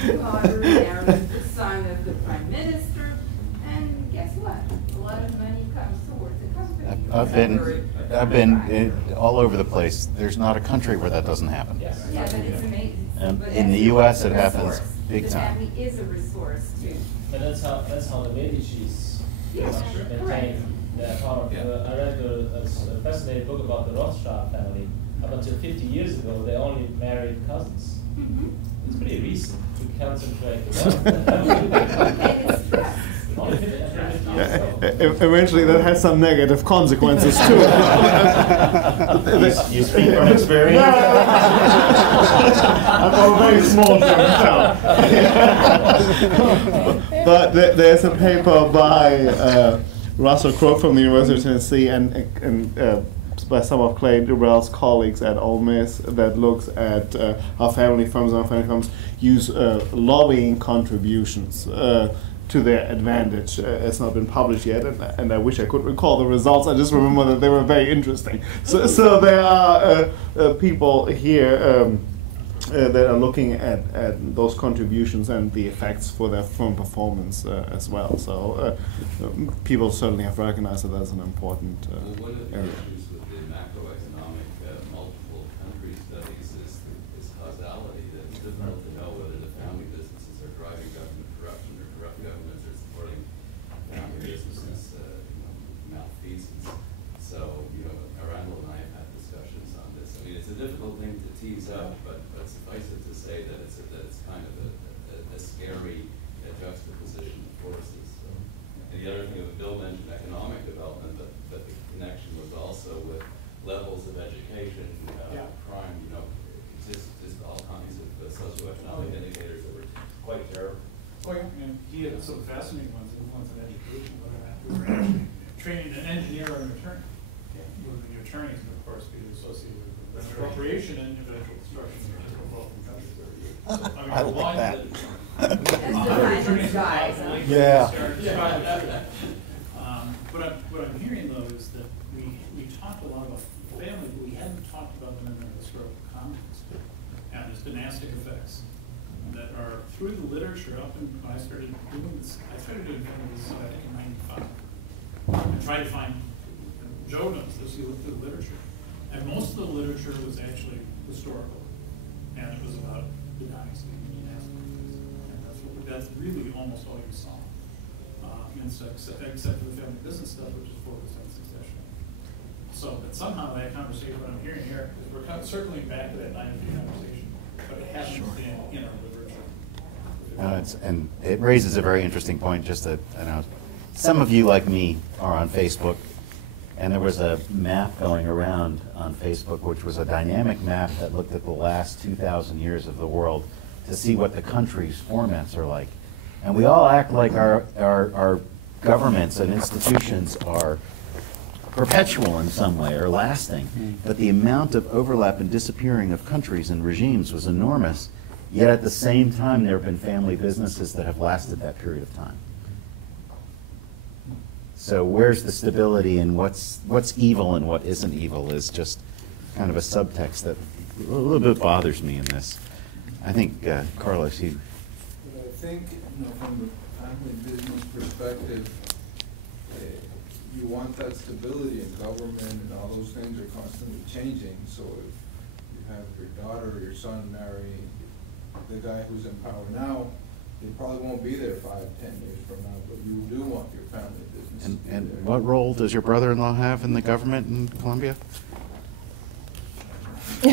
too. Married the son of the prime minister, and guess what? A lot of money comes towards the company. I've been all over the place. There's not a country where that doesn't happen. Yeah, but it's amazing. But In the that's U.S., a it happens resource. big The time. family is a resource too. But that's how the Medicis Yes, maintained their power. Yeah. I read a fascinating book about the Rothschild family. Up until 50 years ago, they only married cousins. Mm-hmm. It's pretty recent to concentrate the wealth. And it's trust. Only 50 years ago. Eventually, that has some negative consequences too. You speak from experience? I'm from a very small town. But there's a paper by Russell Crowe from the University of Tennessee and by some of Clay Durrell's colleagues at Ole Miss that looks at how family firms and family firms use lobbying contributions to their advantage. It's not been published yet, and I wish I could recall the results. I just remember that they were very interesting. So there are people here that are looking at those contributions and the effects for their firm performance as well. So people certainly have recognized that that's an important One of the area. issues with the macroeconomic multiple country studies is causality. That it's difficult to know whether the family businesses are driving government corruption or corrupt governments are supporting family businesses malfeasance. So, Randall and I have had discussions on this. I mean, it's a difficult thing to tease up, but suffice it to say that it's kind of a scary juxtaposition of forces. So. And the other thing, Bill mentioned economic development, but the connection was also with levels of education, crime, just all kinds of socioeconomic indicators that were quite terrible. Oh, yeah, and he had some fascinating ones, the ones in education, whether or not we were actually training an engineer or an attorney. Well, the attorneys, of course, be associated with appropriation and eventual destruction of the developing countries. I like that. That's the kind of guys. Yeah. What I'm hearing though is that we talked a lot about family, but we haven't talked about them in a historical context. And there's dynastic effects that are through the literature up and when I started doing this, I started doing family business, I think in '95. And tried to find, Joe knows this, you look through the literature. And most of the literature was actually historical. And it was about the dynasty and dynastic effects. And that's really almost all you saw. documents except for the family business stuff, which is focused on succession. So, but somehow that conversation, what I'm hearing here, is we're kind of circling back to that 9-to-3 conversation, but it hasn't been in our literature. And it raises a very interesting point, just that, I know, some of you, like me, are on Facebook, and there was a map going around on Facebook, which was a dynamic map that looked at the last 2,000 years of the world to see what the country's formats are like. And we all act like our governments and institutions are perpetual in some way, or lasting. But the amount of overlap and disappearing of countries and regimes was enormous, yet at the same time there have been family businesses that have lasted that period of time. So where's the stability, and what's evil and what isn't evil is just kind of a subtext that a little bit bothers me in this. I think, Carlos, you... But I think, from the family business perspective, you want that stability in government, and all those things are constantly changing. So if you have your daughter or your son marry the guy who's in power now, they probably won't be there 5-10 years from now, but you do want your family business. And what role does your brother-in-law have in the government in Colombia? But,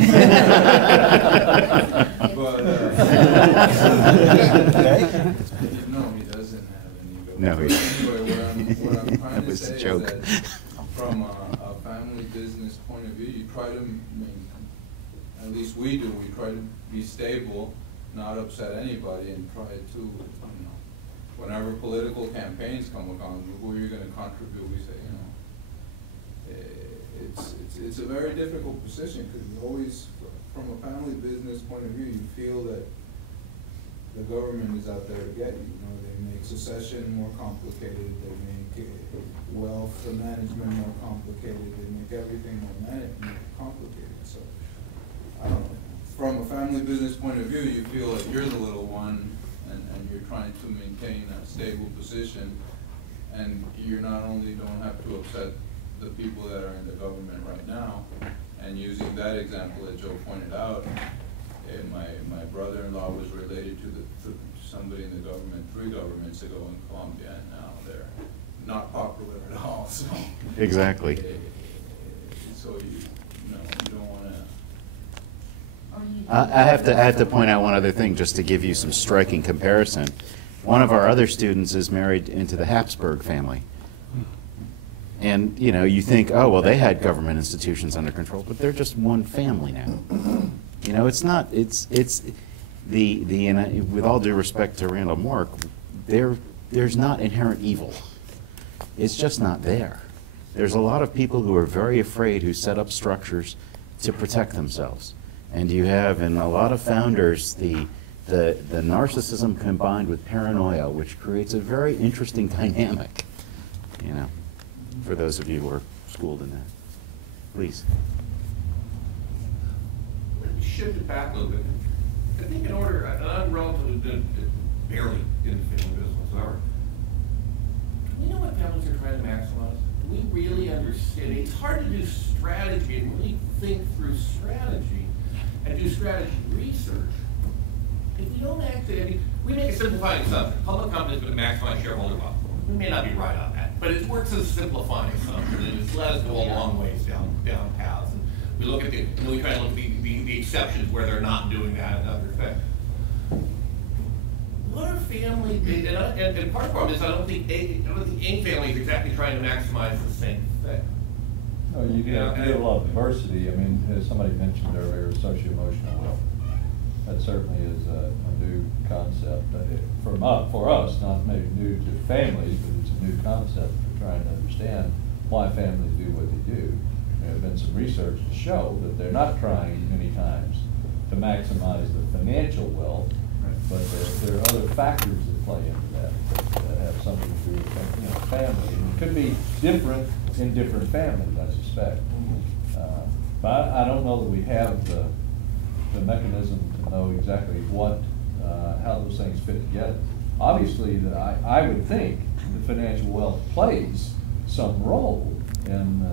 no, he doesn't have any. No, he doesn't. Anyway, what I'm trying That to was say a joke. is that from a family business point of view, you try to at least we do, we try to be stable, not upset anybody, and try to, whenever political campaigns come along, who are you going to contribute? We say, it's a very difficult position, because you always, from a family business point of view, you feel that the government is out there to get you. They make succession more complicated, they make wealth management more complicated, they make everything more complicated. So, I don't know. From a family business point of view, you feel like you're the little one, and you're trying to maintain a stable position, and you not only don't have to upset the people that are in the government right now, and using that example that Joe pointed out, my brother-in-law was related to somebody in the government 3 governments ago in Colombia, and now they're not popular at all. So exactly. So you don't want to. I have to point out one other thing, just to give you some striking comparison. One of our other students is married into the Habsburg family. And, you think, oh, well, they had government institutions under control, but they're just one family now. It's not, with all due respect to Randall Moore, there's not inherent evil. It's just not there. There's a lot of people who are very afraid, who set up structures to protect themselves. And you have, in a lot of founders, the narcissism combined with paranoia, which creates a very interesting dynamic, for those of you who are schooled in that. Please. Shift it back a little bit. I think in order, and I'm relatively barely in the family business, however, do we know what families are trying to maximize? Do we really understand? It's hard to do strategy and really think through strategy and do strategy research if we don't actually, we make a simplifying assumption. Public companies are going to maximize shareholder wealth. We may not be right on that, but it works as a simplifying assumption, and it's let us go a long ways down paths. And we look at we try to look at the exceptions where they're not doing that and other things. What are family, and part of the problem is I don't think any family is exactly trying to maximize the same thing. No, you get a lot of diversity. I mean, as somebody mentioned earlier, socio-emotional wealth. That certainly is a new concept. For us, not maybe new to families, but it's a new concept for trying to understand why families do what they do. There have been some research to show that they're not trying many times to maximize the financial wealth, but there are other factors that play into that have something to do with family. And it could be different in different families, I suspect. But I don't know that we have the mechanism to know exactly how those things fit together. Obviously, I would think the financial wealth plays some role in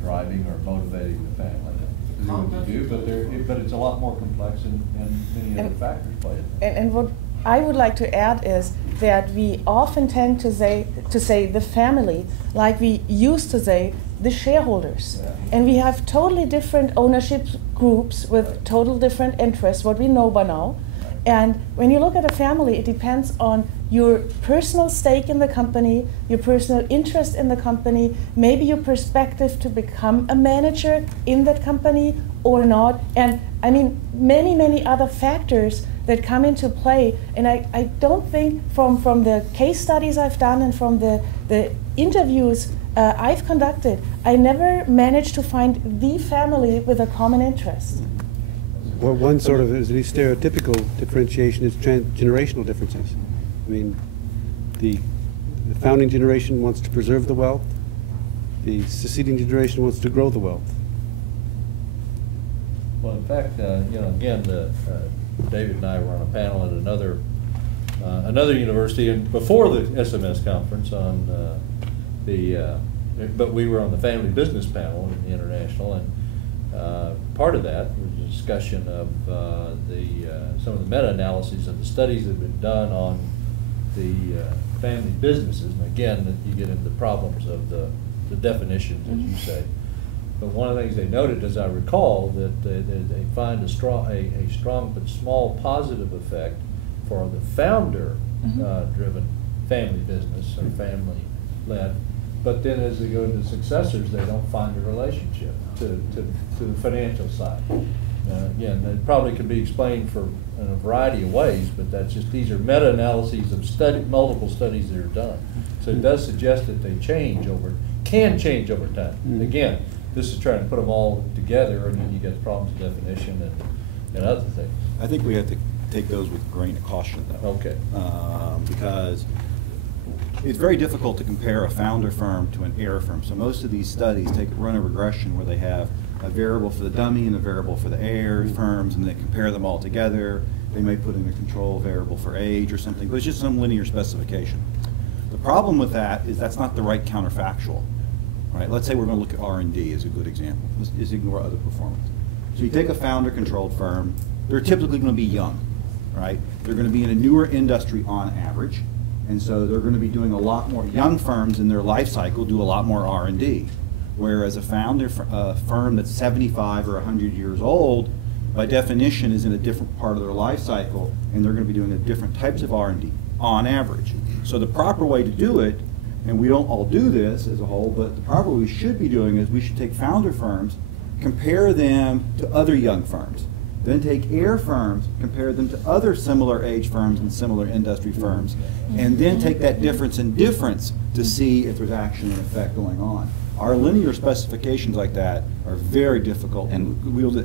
driving or motivating the family to do what they do, but it's a lot more complex and many other factors play in. And what I would like to add is that we often tend to say the family, like we used to say the shareholders. Yeah. And we have totally different ownership groups with total different interests, what we know by now. And when you look at a family, it depends on your personal stake in the company, your personal interest in the company, maybe your perspective to become a manager in that company or not. And I mean, many, many other factors that come into play. And I don't think from the case studies I've done and from the interviews I've conducted, I never managed to find the family with a common interest. Well, one sort of at least stereotypical differentiation is generational differences. I mean, the founding generation wants to preserve the wealth. The succeeding generation wants to grow the wealth. Well, in fact, you know, again, David and I were on a panel at another university, and before the SMS conference on but we were on the family business panel in the international, and part of that was a discussion of some of the meta-analyses of the studies that have been done on the family businesses. And again, that you get into the problems of the definitions, as you say. But one of the things they noted, as I recall, that they find a strong but small positive effect for the founder-driven family business or family-led. But then as they go to the successors, they don't find a relationship to the financial side. Again, that probably can be explained in a variety of ways, but that's just, these are meta-analyses of multiple studies that are done. So it does suggest that they can change over time. Again, this is trying to put them all together, and then you get problems of definition and other things. I think we have to take those with a grain of caution, though. Okay. Because it's very difficult to compare a founder firm to an heir firm. So most of these studies run a regression where they have a variable for the dummy and a variable for the heir firms, and they compare them all together. They may put in a control variable for age or something, but it's just some linear specification. The problem with that is that's not the right counterfactual. Right? Let's say we're going to look at R&D as a good example. Let's ignore other performance. So you take a founder-controlled firm, they're typically going to be young, right? They're going to be in a newer industry on average, and so they're going to be doing a lot more. Young firms in their life cycle do a lot more R&D, whereas a founder firm that's 75 or 100 years old, by definition, is in a different part of their life cycle, and they're going to be doing different types of R&D on average. So the proper way to do it, and we don't all do this as a whole, but the proper way we should be doing is we should take founder firms, compare them to other young firms, then take heir firms, compare them to other similar age firms and similar industry firms, and then take that difference in difference to see if there's action and effect going on. Our linear specifications like that are very difficult, and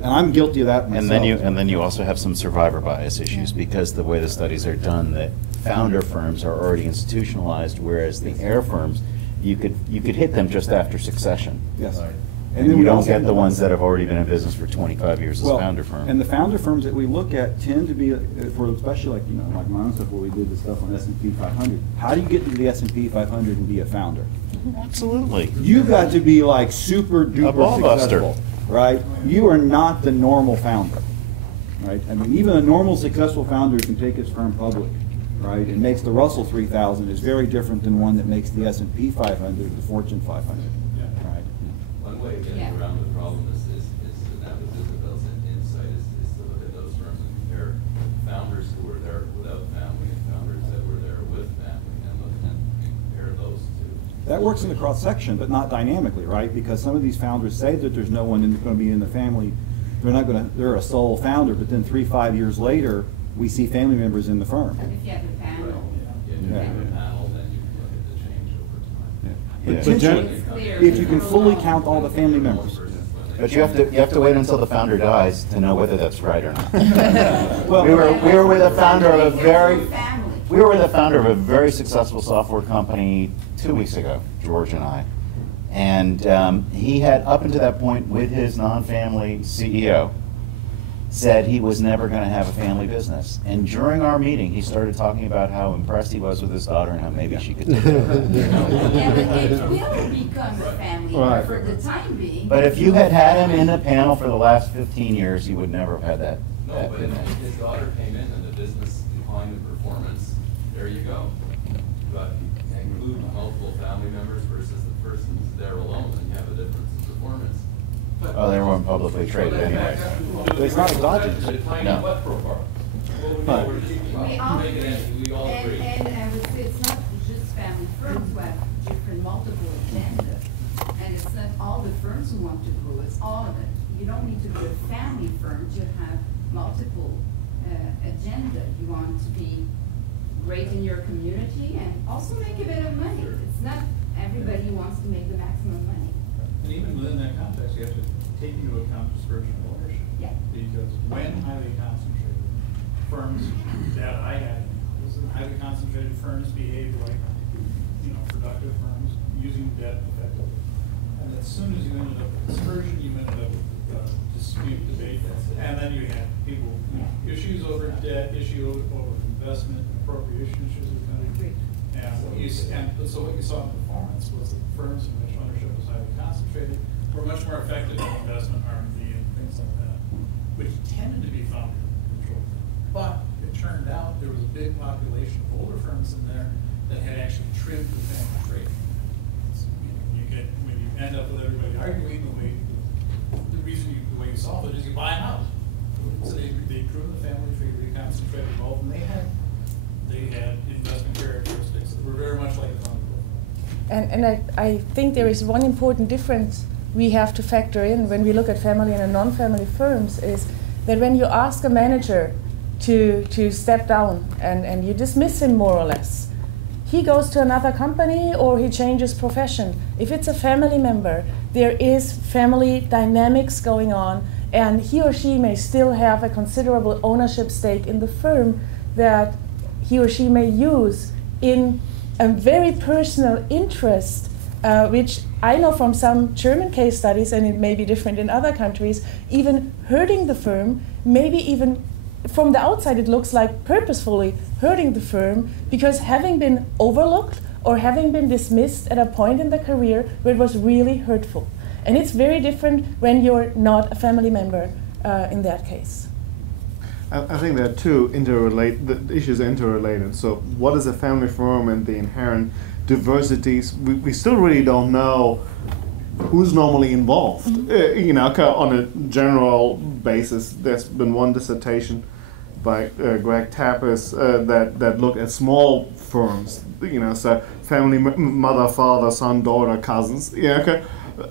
I'm guilty of that myself. And then you also have some survivor bias issues, because the way the studies are done, that founder firms are already institutionalized, whereas the heir firms, you could hit them just after succession. Yes. Right. And then you don't get the ones that have already been in business for 25 years as founder firms. And the founder firms that we look at tend to be, for especially like like my own stuff where we did the stuff on S&P 500. How do you get to the S&P 500 and be a founder? Absolutely. You've got to be like super duper A ball successful, right? You are not the normal founder, right? I mean, even a normal successful founder can take his firm public, right? And makes the Russell 3000 is very different than one that makes the S&P 500, the Fortune 500, right? One way of getting around the problem is and that was Isabel's insight, is to look at those firms and compare founders who were there without family and founders that were there with family, and compare those two. That works in the cross section, but not dynamically, right? Because some of these founders say that there's no one going to be in the family. They're a sole founder, but then 3-5 years later, we see family members in the firm. If you have a panel. If you have a panel, then you can look at the change over time. Potentially, if you can fully count all the family members. But you have to wait until the founder dies to know whether that's right or not. Well, we were with a founder of a very successful software company 2 weeks ago, George and I, and he had, up until that point, with his non-family CEO, said he was never going to have a family business. And during our meeting, he started talking about how impressed he was with his daughter and how maybe she could take care of her. And it will become a family Right. for the time being. But if you had him in the panel for the last 15 years, you would never have had that. No, but if his daughter came in and the business declined in performance, there you go. But include multiple family members versus the person's there alone, and you have a difference in performance. Oh, they weren't publicly traded anyway. It's not exogenous. The tiny No. what profile? We all Make it end. We all agree. and I would say it's not just family firms who have different multiple agendas. And it's not all the firms who want to grow, it's all of it. You don't need to be a family firm to have multiple agenda. You want to be great in your community and also make a bit of money. It's not everybody wants to make the maximum money. And even within that context, you have to take into account dispersion of ownership. Yeah. Because when highly concentrated firms that I had, highly concentrated firms behave like, productive firms using debt effectively. And as soon as you ended up with dispersion, you ended up with dispute, debate, and then you had people, issues over debt, issues over investment, appropriation issues with country. And so what you saw in performance was that firms in which ownership was highly concentrated were much more effective in investment, R&D, and things like that, which tended to be founder controlled. But it turned out there was a big population of older firms in there that had actually trimmed the family trade. So, when you end up with everybody arguing, the way you solve it is you buy a house. So they trimmed the family trade, they concentrated both, and they had investment characteristics that were very much like the founder profile. And I think there is one important difference we have to factor in when we look at family and non-family firms is that when you ask a manager to step down and you dismiss him more or less, he goes to another company or he changes profession. If it's a family member, there is family dynamics going on, and he or she may still have a considerable ownership stake in the firm that he or she may use in a very personal interest, which I know from some German case studies, and it may be different in other countries, even hurting the firm, maybe even from the outside it looks like purposefully hurting the firm because having been overlooked or having been dismissed at a point in the career where it was really hurtful. And it's very different when you're not a family member in that case. I think there are the issues are interrelated. So what is a family firm and the inherent diversities? We still really don't know who's normally involved. On a general basis, there's been one dissertation by Greg Tappis that looked at small firms, so family, mother, father, son, daughter, cousins,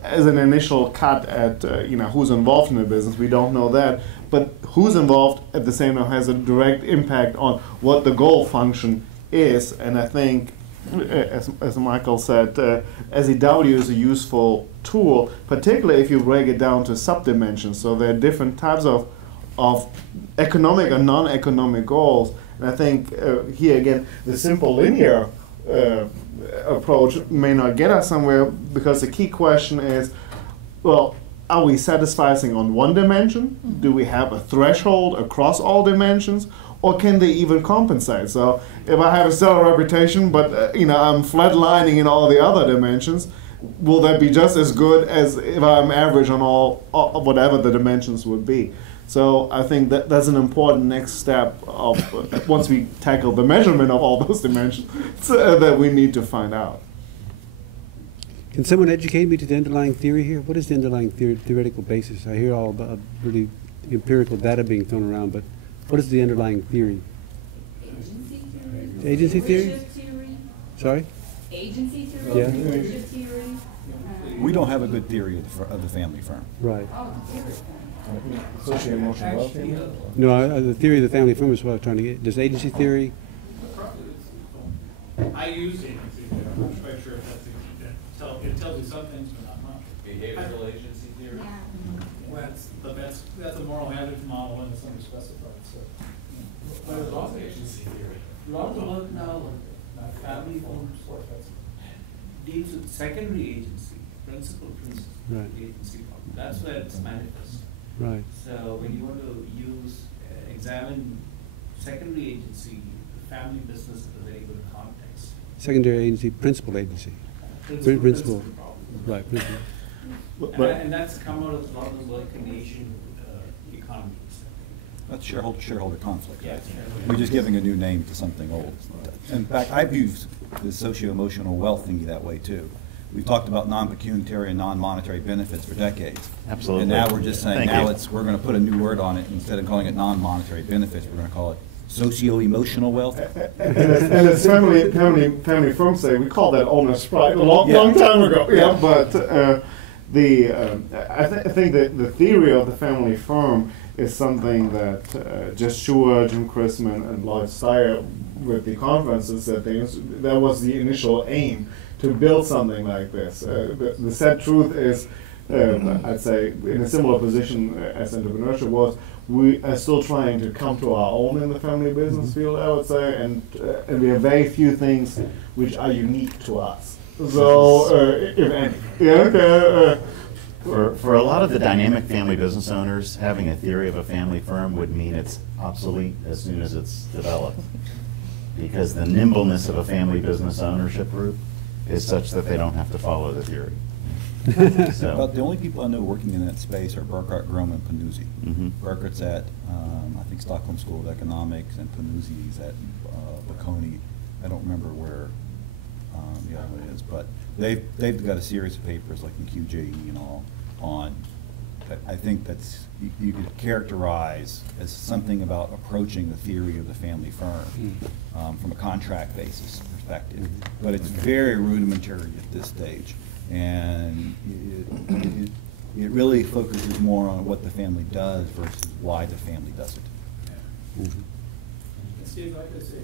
as an initial cut at who's involved in the business. We don't know that, but who's involved at the same time has a direct impact on what the goal function is. And I think, as Michael said, SEW is a useful tool, particularly if you break it down to subdimensions. So there are different types of economic and non-economic goals. And I think here again, the simple linear approach may not get us somewhere, because the key question is, well, are we satisficing on one dimension? Do we have a threshold across all dimensions? Or can they even compensate? So if I have a stellar reputation, but I'm flatlining in all the other dimensions, will that be just as good as if I'm average on all whatever the dimensions would be? So I think that's an important next step of once we tackle the measurement of all those dimensions that we need to find out. Can someone educate me to the underlying theory here? What is the underlying theoretical basis? I hear all about really empirical data being thrown around, but what is the underlying theory? Agency theory. Agency theory? Ownership theory. Sorry? Agency theory. Yeah. Ownership theory. We don't have a good theory of the family firm. Right. Oh, theory. Social emotional well-being. No, the theory of the family firm is what I'm trying to get. Does agency theory? I use agency theory. I'm not quite sure if that's it tells you some things, but not much. Behavioral agency theory? Yeah. Well, that's a moral hazard model and it's underspecified. So, What is also agency theory? A lot of the work now, family firms, deals with secondary agency, principal Right. agency. That's where it's manifest. Right. So when you want to examine secondary agency, family business is a very good context. Secondary agency, principal agency. Principal. Right, principal. And that's come out of a lot of the work in Asian economies. That's shareholder conflict. Yeah. We're just giving a new name to something old. In fact, I've used the socio-emotional wealth thingy that way too. We've talked about non-pecuniary and non-monetary benefits for decades. Absolutely. And now we're just saying, Thank now you. we're going to put a new word on it. Instead of calling it non-monetary benefits, we're going to call it socio-emotional wealth. And as family firms say, we call that owner's pride a long time ago. Yeah, but I think that the theory of the family firm is something that Jess Shua, Jim Chrisman, and Lloyd Steyer with the conferences said that was the initial aim, to build something like this. The sad truth is, I'd say, in a similar position as entrepreneurship was, we are still trying to come to our own in the family business field, I would say, and we have very few things which are unique to us. So, if any. Yeah, okay. For a lot of the dynamic family business owners, having a theory of a family firm would mean it's obsolete as soon as it's developed. Because the nimbleness of a family business ownership group is such that they don't have to follow the theory. So. But the only people I know working in that space are Burkhart, Grom, and Panuzzi. Mm-hmm. Burkhart's at, I think, Stockholm School of Economics, and Panuzzi's at Bocconi. I don't remember where the other one is, but they've got a series of papers, like in QJE and all, on that I think that's you could characterize as something about approaching the theory of the family firm from a contract basis perspective. But it's very rudimentary at this stage. And it really focuses more on what the family does versus why the family does it. And Steve, like I say,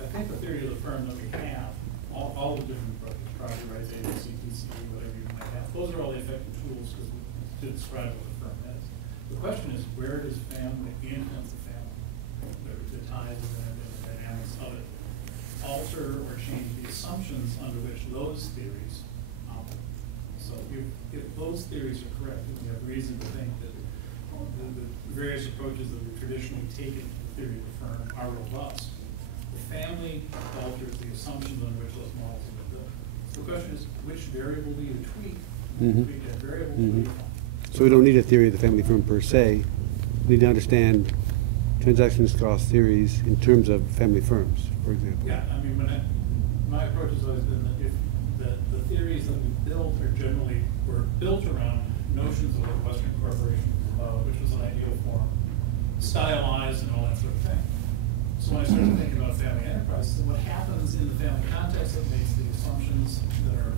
I think the theory of the firm that we have, all the different approaches, property rights, agency, TCE, whatever you might have, those are all the effective tools to describe what the firm is. The question is, where does family influence the family? The ties and the dynamics of it alter or change the assumptions under which those theories operate. So if those theories are correct, and we have reason to think that the various approaches that we've traditionally taken to the theory of the firm are robust, the family alters the assumptions on which those models have been built. So the question is, which variable do you tweak? Tweak that variable to be So we don't need a theory of the family firm per se. We need to understand transactions cost theories in terms of family firms, for example. Yeah, I mean, my approach has always been that if the theories that we built were built around notions of what Western corporation, which was an ideal form, stylized and all that sort of thing. So when I started thinking about family enterprises, what happens in the family context that makes the assumptions that are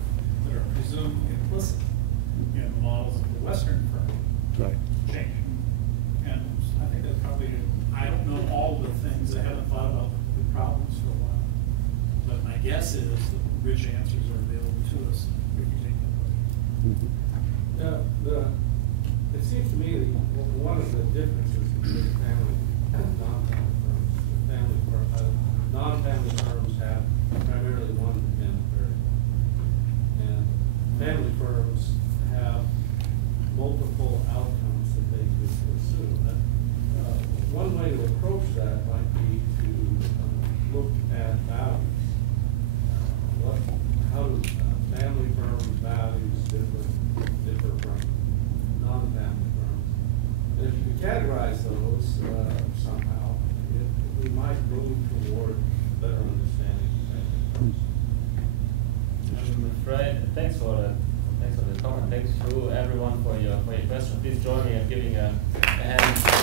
presumed implicit in the models of the Western firm change. And I think that's probably, I don't know all the things, I haven't thought about the problems for a while. But my guess is that rich answers are available to us if we take them. It seems to me that one of the differences between family and non-family firms, non-family firms have primarily one family firm, and family firms have multiple outcomes that they could pursue. One way to approach that might be to look at values. How do family firms' values differ from non-family firms? And if you could categorize those somehow, we might move toward better understanding of family firms. I'm afraid. Thanks for the talk, and thanks to everyone for your questions. Please join me in giving a hand.